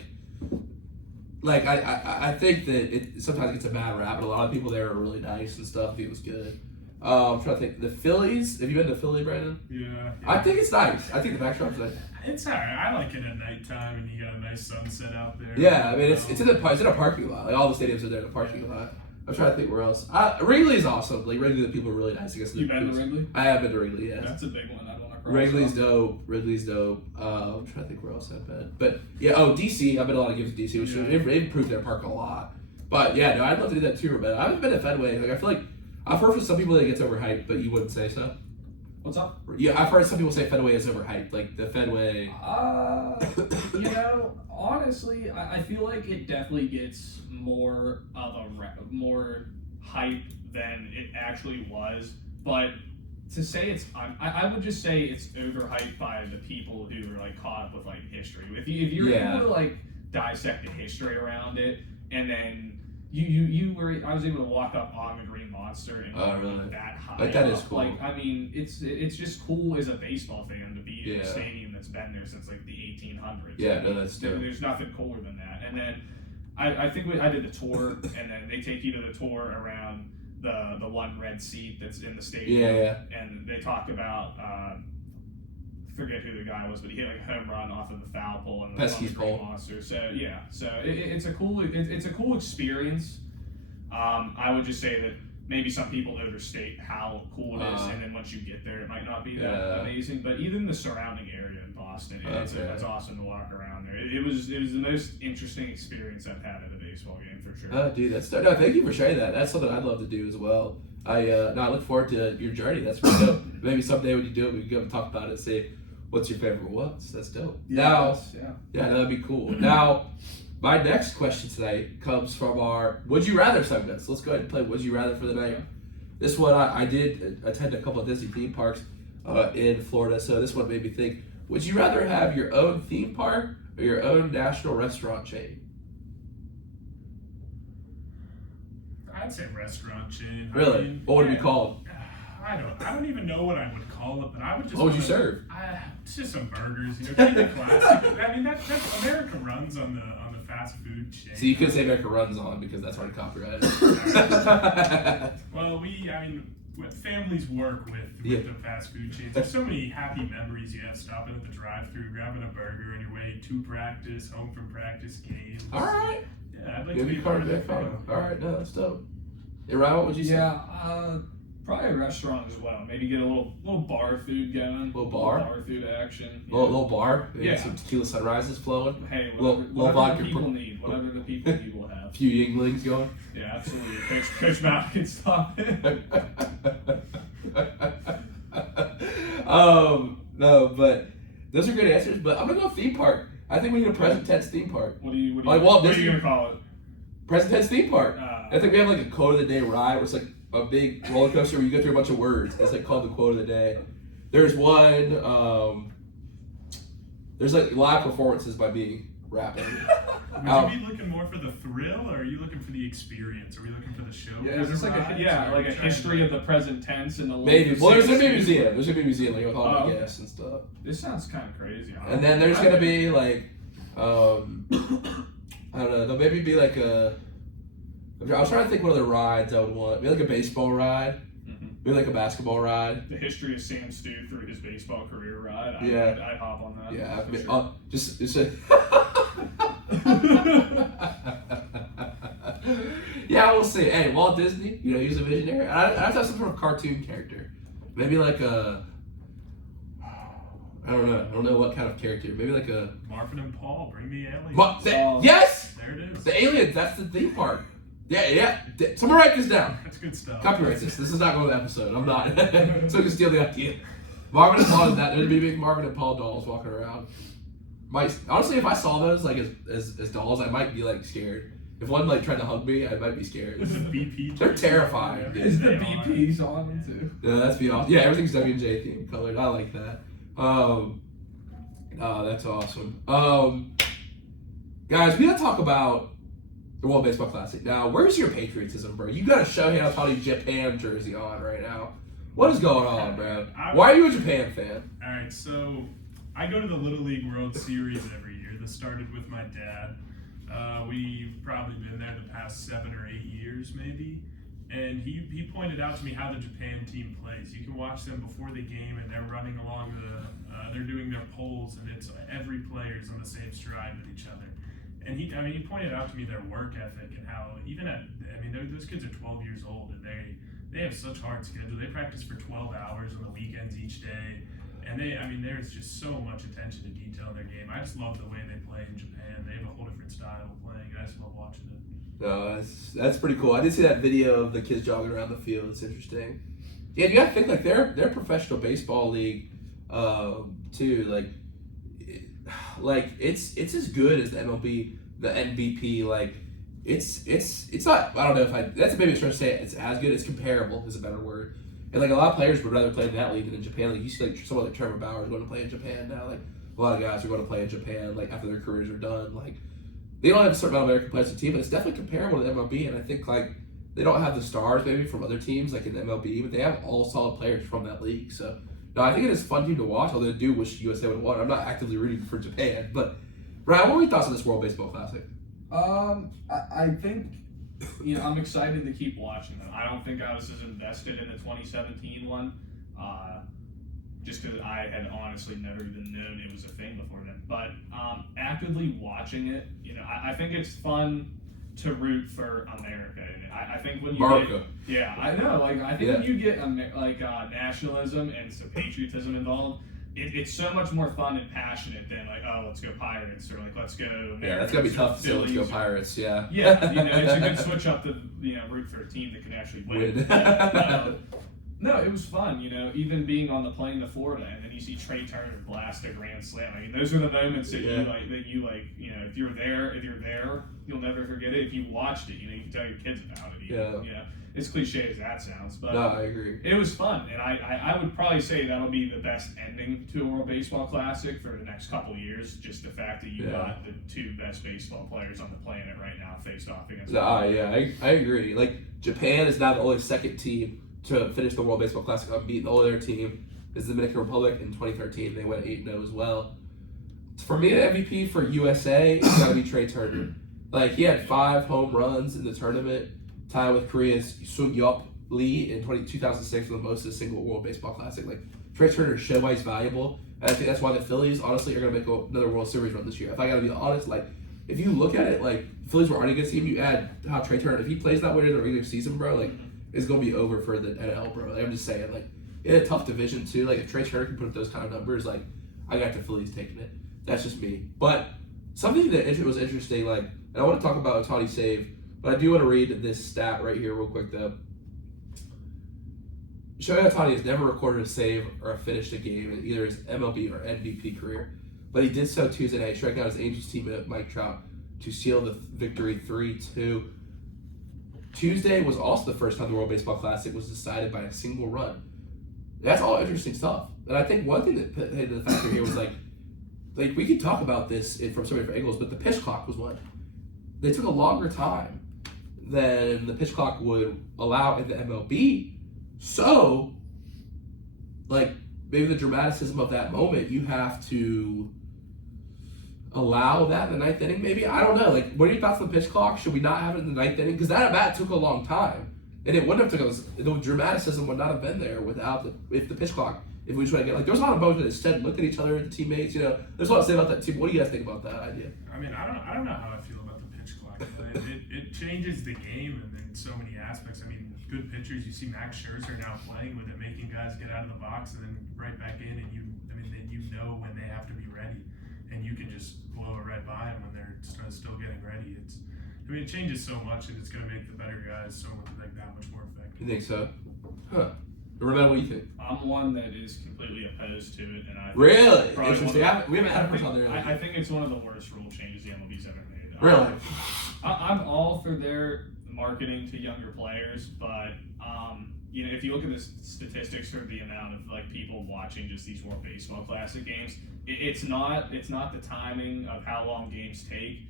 like I think that it sometimes gets a bad rap, but a lot of people there are really nice and stuff. I think it was good. I'm trying to think. The Phillies. Have you been to Philly, Brandon? Yeah. I think it's nice. I think the backdrop's nice. It's alright. I like it at nighttime, and you got a nice sunset out there. Yeah, I mean it's in a parking lot. Like all the stadiums are there in a parking lot. I'm trying to think where else. Wrigley's awesome. Like Wrigley, the people are really nice. I guess You been to Wrigley? I have been to Wrigley. Yeah. That's a big one. I don't know. Wrigley's dope. Wrigley's dope. I'm trying to think where else I've been. But yeah, DC. I've been a lot of games in DC, which they've improved their park a lot. But yeah, no, I'd love to do that too. But I haven't been to Fenway. Like I feel like I've heard from some people that it gets overhyped, but you wouldn't say so. What's up? Yeah, I've heard some people say Fenway is overhyped. Like the Fenway. You know, honestly, I feel like it definitely gets more of more hype than it actually was. But to say it's, I would just say it's overhyped by the people who are like caught up with like history. If you're able to like dissect the history around it, and then I was able to walk up on the Green Monster and really? that high. Like that is up. cool. Like I mean, it's just cool as a baseball fan to be in a stadium that's been there since like the 1800s. Yeah, no, that's dope. There's nothing cooler than that. And then I think I did the tour, and then they take you to the tour around the one red seat that's in the stadium. Yeah. And they talked about forget who the guy was, but he hit like a home run off of the foul pole and the Green Monster. So yeah, it's a cool experience. I would just say that maybe some people overstate how cool it is, and then once you get there, it might not be that amazing. But even the surrounding area in Boston, it's awesome to walk around there. It was the most interesting experience I've had at a baseball game for sure. Oh, dude, that's dope. No, thank you for sharing that. That's something I'd love to do as well. I look forward to your journey. That's pretty dope. Maybe someday when you do it, we can go and talk about it. Say, what's your favorite ones? That's dope. Yeah, That'd be cool. Now, my next question tonight comes from our Would You Rather segments. Let's go ahead and play Would You Rather for the night. This one, I did attend a couple of Disney theme parks in Florida, so this one made me think, would you rather have your own theme park or your own national restaurant chain? I'd say restaurant chain. Really? I mean, What would it be called? I don't even know what I would call it, but I would just. What would you serve? It's just some burgers, you know, keep it classic. I mean, that's America runs on the fast food chain. So you could say America runs on because that's already copyrighted. Well, families work with the fast food chains. There's so many happy memories you have stopping at the drive-thru, grabbing a burger on your way to practice, home from practice, games. All right. Yeah, I'd like to be a part of that. All right, no, that's dope. Hey, Ryan, what would you say? Yeah, probably a restaurant as well. Maybe get a little bar food going. Little bar? Bar food action. Little bar? Maybe Yeah. some tequila sunrises flowing? Hey, little whatever vodka the people need. Whatever the people need will have. A few Yinglings going? Yeah, absolutely. Coach Mount can stop it. No, but those are good answers, but I'm going to go theme park. I think we need a present tense theme park. What are you Walt going Disney to call it? Present tense theme park. I think we have like a quote of the day ride where it's like a big roller coaster where you go through a bunch of words. It's like called the quote of the day. There's one, there's like live performances by me rapping. Would you be looking more for the thrill, or are you looking for the experience? Are we looking for the show? Yeah, is this like a history of the present tense and the maybe. Well, there's gonna be a museum. There's gonna be a museum like with all the guests and stuff. This sounds kind of crazy. And then there's gonna be like, I don't know. There'll maybe be like a. I was trying to think what other rides I would want. Maybe like a baseball ride. Maybe like a basketball ride. The history of Sam Stu through his baseball career ride. I'd hop on that. Yeah, sure. just yeah, we'll see. Hey, Walt Disney, you know, he was a visionary. I'd have to have some sort of cartoon character. Maybe like a, I don't know what kind of character. Maybe like a Marvin and Paul, bring the aliens. Yes! There it is. The aliens, that's the theme park. Yeah. Someone write this down. That's good stuff. Copyright this. This is not going to the episode. I'm not. So you can steal the idea. Marvin and Paul is that. There'd be big Marvin and Paul dolls walking around. Honestly, if I saw those like as dolls, I might be like scared. If one like tried to hug me, I might be scared. This is BP. They're terrifying. Is the BP's on them too? Yeah, that's be awesome. Yeah, everything's W&J themed colored. I like that. Oh, that's awesome. Guys, we gotta talk about the World Baseball Classic. Now, where's your patriotism, bro? You got a Shohei Ohtani Japan jersey on right now. What is going on, bro? Why are you a Japan fan? All right, so I go to the Little League World Series every year. This started with my dad. We've probably been there the past 7 or 8 years, maybe. And he pointed out to me how the Japan team plays. You can watch them before the game, and they're running along they're doing their poles, and it's every player's on the same stride with each other. And he pointed out to me their work ethic and how those kids are 12 years old, and they have such hard schedule. They practice for 12 hours on the weekends each day, and there's just so much attention to detail in their game. I just love the way they play in Japan. They have a whole different style of playing. I just love watching it. No, that's pretty cool. I did see that video of the kids jogging around the field. It's interesting. Yeah, you gotta think like they're professional baseball league, too. Like it's as good as the MLB, the MVP. Like it's not. I don't know if that's maybe a stretch to say it's as good. It's comparable is a better word. And like a lot of players would rather play in that league than in Japan. Like you see, like someone like Trevor Bauer is going to play in Japan now. Like a lot of guys are going to play in Japan. Like after their careers are done. Like they don't have a certain amount of American players on the team, but it's definitely comparable to the MLB. And I think like they don't have the stars maybe from other teams like in the MLB, but they have all solid players from that league. So no, I think it is a fun team to watch. Although I do wish USA would have won. I'm not actively rooting for Japan, but Brian, what were your thoughts on this World Baseball Classic? I think I'm excited to keep watching them. I don't think I was as invested in the 2017 one, just because I had honestly never even known it was a thing before then. But actively watching it, I think it's fun to root for America. And I think when you I know. Like I think when you get nationalism and some patriotism involved, it's so much more fun and passionate than like, oh, let's go Pirates or like let's go Americans. Yeah, that's gotta be tough to say let's go Pirates. Yeah. Yeah, it's a good switch up to root for a team that can actually win. No, it was fun. Even being on the plane to Florida, and then you see Trey Turner blast a grand slam. I mean, those are the moments that you like. If you're there, you'll never forget it. If you watched it, you can tell your kids about it. Yeah. As cliche as that sounds, but no, I agree. It was fun, and I would probably say that'll be the best ending to a World Baseball Classic for the next couple years. Just the fact that you got the two best baseball players on the planet right now faced off against. I agree. Like Japan is now the only second team to finish the World Baseball Classic unbeaten. The only other team is the Dominican Republic in 2013. They went 8-0 as well. For me, an MVP for USA, it's got to be Trey Turner. Like he had 5 home runs in the tournament, tied with Korea's Sung-Yup Lee in 2006 for the most of a single World Baseball Classic. Like Trey Turner showed why he's valuable, and I think that's why the Phillies honestly are going to make another World Series run this year. If I got to be honest, like if you look at it, like the Phillies were already a good team. You add how Trey Turner, if he plays that way in the regular season, bro, like it's going to be over for the NL, bro. Like, I'm just saying, like in a tough division too. Like if Trey Turner can put up those kind of numbers, like I got the Phillies taking it. That's just me. But something that was interesting, like, and I want to talk about Ohtani's save. But I do want to read this stat right here real quick, though. Shohei Ohtani has never recorded a save or finished a game in either his MLB or MVP career. But he did so Tuesday night, striking out his Angels teammate Mike Trout to seal the victory 3-2. Tuesday was also the first time the World Baseball Classic was decided by a single run. That's all interesting stuff. And I think one thing that played into the factor here was like we could talk about this from so many different angles, but the pitch clock was one. They took a longer time than the pitch clock would allow in the MLB. So, like, maybe the dramaticism of that moment, you have to allow that in the 9th inning, maybe? I don't know. Like, what are your thoughts on the pitch clock? Should we not have it in the 9th inning? Because that at-bat took a long time. And it wouldn't have taken us, the dramaticism would not have been there without if the pitch clock, if we try to get, like, there was a lot of moments that said, look at each other, the teammates, there's a lot to say about that team. What do you guys think about that idea? I mean, I don't know how I feel about the pitch clock. It changes the game in so many aspects. I mean, good pitchers, you see Max Scherzer now playing with it, making guys get out of the box and then right back in, and then you know when they have to be ready, and you can just blow it right by them when they're still getting ready. It changes so much, and it's going to make the better guys that much more effective. You think so? Huh. Rametta, what do you think? I'm one that is completely opposed to it, and I really interesting. We haven't had a person on there. I think it's one of the worst rule changes the MLB's ever made. Really? I'm all for their marketing to younger players, but you know, if you look at the statistics for the amount of like people watching just these World Baseball Classic games, it's not the timing of how long games take.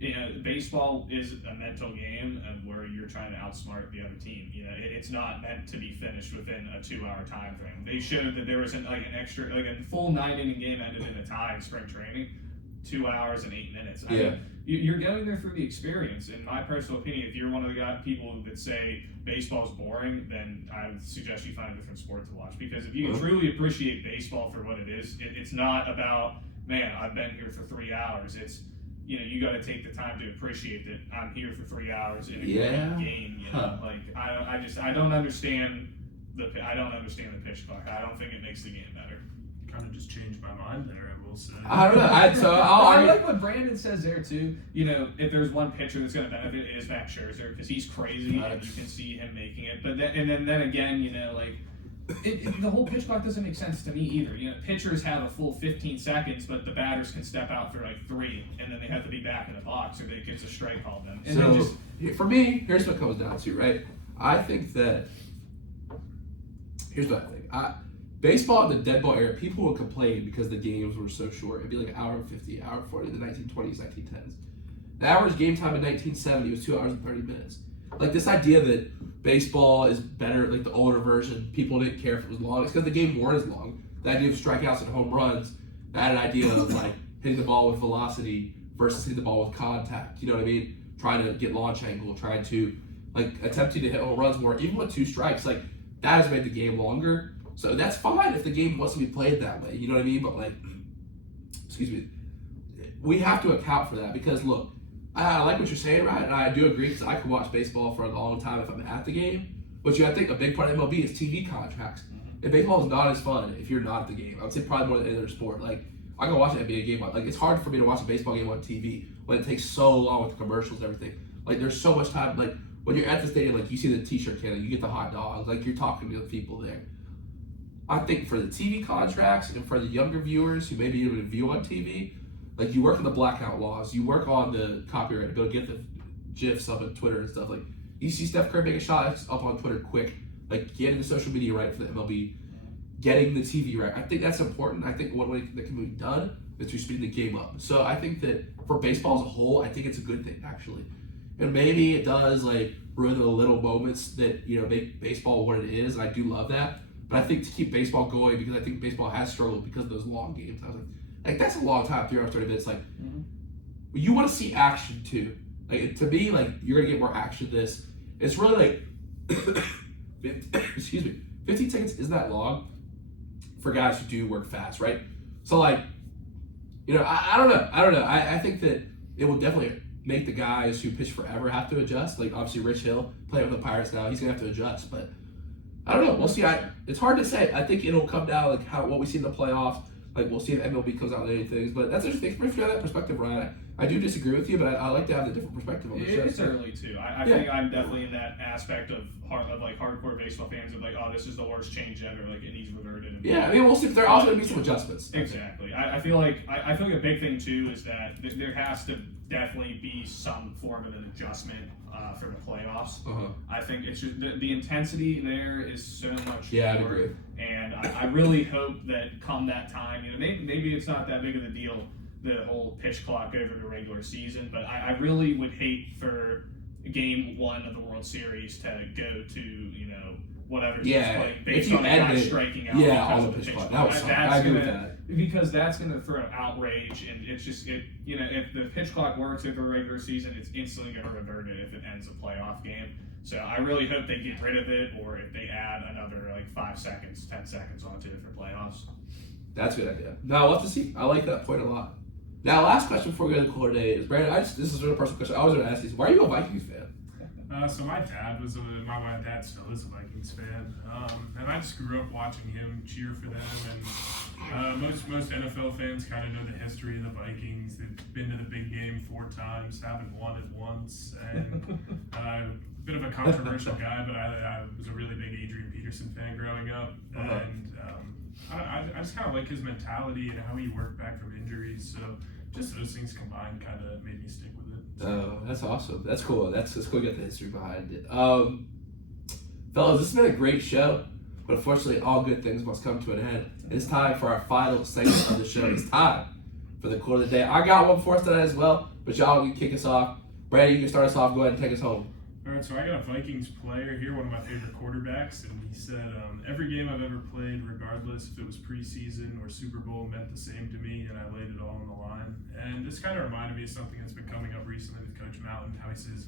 You know, baseball is a mental game and where you're trying to outsmart the other team. You know, it's not meant to be finished within a 2-hour time frame. They showed that there was an extra, like a full 9-inning game ended in a tie in spring training, 2 hours and 8 minutes. I mean, you're going there through the experience. In my personal opinion, if you're one of the people that say baseball is boring, then I would suggest you find a different sport to watch. Because if you can truly appreciate baseball for what it is, it's not about, man, I've been here for 3 hours. It's, you know, you got to take the time to appreciate that I'm here for 3 hours in a great game. You know, like I don't understand the pitch clock. I don't think it makes the game better. Kind of just changed my mind there, I will say. I don't know. I like what Brandon says there too. You know, if there's one pitcher that's going to benefit, it is Max Scherzer because he's crazy and you can see him making it. But then again, you know, like. The whole pitch clock doesn't make sense to me either. You know, pitchers have a full 15 seconds, but the batters can step out for like 3, and then they have to be back in the box or they gets a strike called them. And so, just, for me, here's what it comes down to, right? I think that here's what I think. Baseball in the dead ball era, people would complain because the games were so short. It'd be like an hour and 50, hour 40 in the 1920s, 1910s. The average game time in 1970 was 2 hours and 30 minutes. Like this idea that baseball is better, like the older version, people didn't care if it was long. It's because the game weren't as long. The idea of strikeouts and home runs, that idea of like hitting the ball with velocity versus hitting the ball with contact. You know what I mean? Trying to get launch angle, trying to like attempting to hit home runs more, even with 2 strikes. Like that has made the game longer. So that's fine if the game wants to be played that way. You know what I mean? But like, excuse me, we have to account for that because look. I like what you're saying, right? And I do agree because I could watch baseball for a long time if I'm at the game. But I think a big part of MLB is TV contracts. And baseball is not as fun if you're not at the game. I would say probably more than any other sport. Like I can watch an NBA game. Like it's hard for me to watch a baseball game on TV when it takes so long with the commercials and everything. Like there's so much time. Like when you're at the stadium, like you see the T-shirt can, you get the hot dogs. Like you're talking to the people there. I think for the TV contracts and for the younger viewers who maybe even view on TV. Like you work on the blackout laws, you work on the copyright, go get the GIFs up on Twitter and stuff. Like you see Steph Curry make a shot up on Twitter quick, like getting the social media right for the MLB, getting the TV right. I think that's important. I think one way that can be done is to speed the game up. So I think that for baseball as a whole, I think it's a good thing actually. And maybe it does like ruin the little moments that make baseball what it is. And I do love that. But I think to keep baseball going because I think baseball has struggled because of those long games. I was like that's a long time, 3 hours, 30 minutes. Like, you want to see action too. Like, to me, like, you're going to get more action than this. It's really like, excuse me, 15 seconds isn't that long for guys who do work fast, right? So, like, I don't know. I think that it will definitely make the guys who pitch forever have to adjust. Like, obviously, Rich Hill, playing with the Pirates now, he's going to have to adjust. But, I don't know. We'll see. It's hard to say. I think it'll come down, like, what we see in the playoffs. Like, we'll see if MLB comes out with any things. But that's interesting. From that perspective, Ryan, I do disagree with you, but I like to have the different perspective on this show. It's early, too. I think I'm definitely in that aspect of hardcore baseball fans of like, oh, this is the worst change ever. Like, it needs reverted. Yeah, I mean, we'll see if there are also going to be some adjustments. Exactly. I feel like a big thing, too, is that there has to definitely be some form of an adjustment for the playoffs. I think it's just the intensity there is so much more. I agree. And I really hope that come that time, maybe it's not that big of a deal, the whole pitch clock over the regular season, but I really would hate for game 1 of the World Series to go to, whatever team's playing based on a guy striking out because of the pitch clock. I agree with that. Because that's going to throw outrage, and it's just, if the pitch clock works over the regular season, it's instantly going to revert it if it ends a playoff game. So I really hope they get rid of it, or if they add another 5 seconds, 10 seconds onto it for playoffs. That's a good idea. Now we'll have to see. I like that point a lot. Now, last question before we go to the cooler day is, Brandon, this is a personal question. I was going to ask you, why are you a Vikings fan? So my dad still is a Vikings fan, and I just grew up watching him cheer for them. And most NFL fans kind of know the history of the Vikings. They've been to the big game 4 times, haven't won it once, and a bit of a controversial guy. But I was a really big Adrian Peterson fan growing up, and I just kind of like his mentality and how he worked back from injuries. So just those things combined kind of made me stick with it. Oh, that's awesome. That's cool. That's cool to get the history behind it. Fellas, this has been a great show, but unfortunately, all good things must come to an end. It's time for our final segment of the show. It's time for the quote of the day. I got one for us tonight as well, but y'all can kick us off. Brady, you can start us off. Go ahead and take us home. All right, so I got a Vikings player here, one of my favorite quarterbacks, and he said, every game I've ever played, regardless if it was preseason or Super Bowl, meant the same to me, and I laid it all on the line. And this kind of reminded me of something that's been coming up recently with Coach Mountain, how he says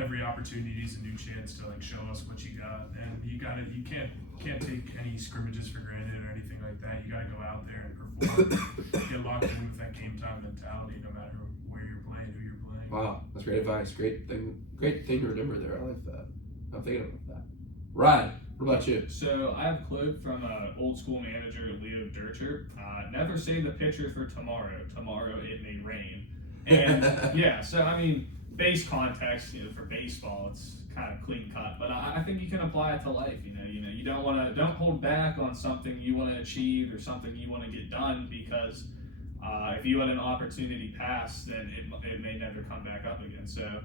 every opportunity is a new chance to show us what you got, and you can't take any scrimmages for granted or anything like that. You got to go out there and perform, get locked in with that game time mentality, no matter where you're playing, who you're playing. Wow, that's great advice. Great thing to remember there. I like that. I'm thinking about that. Ryan, what about you? So I have a quote from old school manager Leo Dircher. Never save the pitcher for tomorrow. Tomorrow it may rain. And yeah, so I mean, base context, for baseball, it's kind of clean cut. But I think you can apply it to life. You don't hold back on something you want to achieve or something you want to get done, because if you let an opportunity pass, then it may never come back up again. So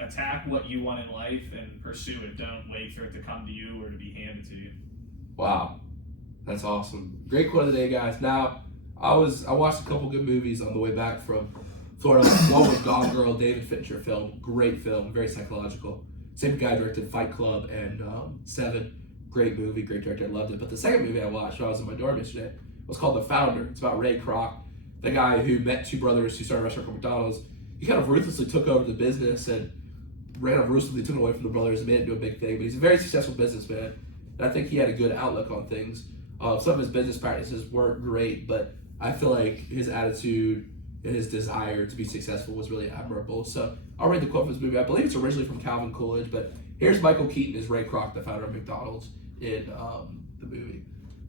attack what you want in life and pursue it. Don't wait for it to come to you or to be handed to you. Wow, that's awesome. Great quote of the day, guys. Now, I watched a couple good movies on the way back from Florida. One was Gone Girl, David Fincher film. Great film, very psychological. Same guy directed Fight Club and Seven. Great movie, great director, I loved it. But the second movie I watched when I was in my dorm yesterday was called The Founder. It's about Ray Kroc, the guy who met two brothers who started a restaurant called McDonald's. He kind of ruthlessly took over the business and ruthlessly took it away from the brothers and made it into a big thing. But he's a very successful businessman, and I think he had a good outlook on things. Some of his business practices weren't great, but I feel like his attitude and his desire to be successful was really admirable. So I'll read the quote from this movie. I believe it's originally from Calvin Coolidge, but here's Michael Keaton as Ray Kroc, the founder of McDonald's, in the movie.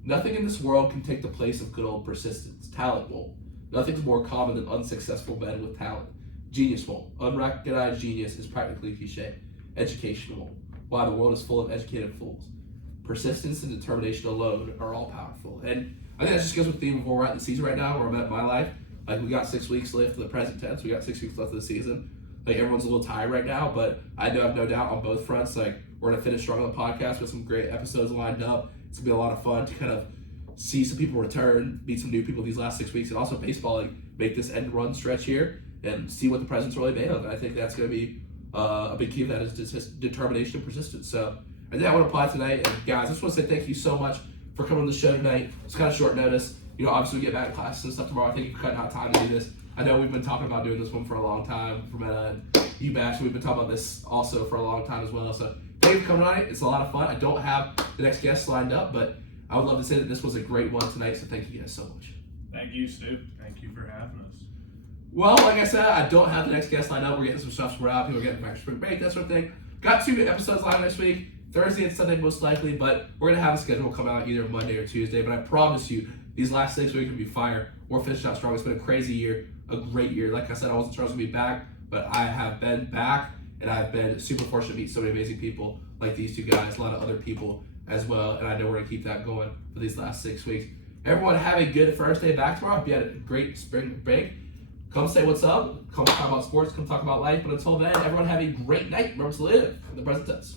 Nothing in this world can take the place of good old persistence. Talent won't. Nothing's more common than unsuccessful men with talent. Genius won't. Unrecognized genius is practically cliche. Education won't. Why the world is full of educated fools. Persistence and determination alone are all powerful. And I think that just goes with the theme of where we're at in the season right now, where I'm at in my life. We got 6 weeks left for the present tense. We got 6 weeks left of the season. Everyone's a little tired right now, but I have no doubt on both fronts. We're going to finish strong on the podcast with some great episodes lined up. It's going to be a lot of fun to kind of see some people return, meet some new people these last 6 weeks, and also baseball, make this end run stretch here and see what the President's really made of. And I think that's going to be a big key of that is just determination and persistence. So I think I want to apply tonight. And guys, I just want to say thank you so much for coming on the show tonight. It's kind of short notice. Obviously we get back to classes and stuff tomorrow. I think you're cutting out time to do this. I know we've been talking about doing this one for a long time. Rametta and UMass, we've been talking about this also for a long time as well. So thank you for coming on it. It's a lot of fun. I don't have the next guest lined up, but I would love to say that this was a great one tonight. So thank you guys so much. Thank you, Stu. Thank you for having us. Well, like I said, I don't have the next guest lined up. We're getting some stuff spread out. People are getting back to spring break, that sort of thing. Got 2 episodes live next week, Thursday and Sunday most likely, but we're going to have a schedule come out either Monday or Tuesday. But I promise you, these last 6 weeks will be fire. We're finishing out strong. It's been a crazy year, a great year. Like I said, I wasn't sure I was going to be back, but I have been back, and I've been super fortunate to meet so many amazing people like these two guys, a lot of other people as well, and I know we're going to keep that going for these last 6 weeks. Everyone have a good first day back tomorrow. Hope you had a great spring break. Come say what's up. Come talk about sports. Come talk about life. But until then, everyone have a great night. Remember to live in the present tense.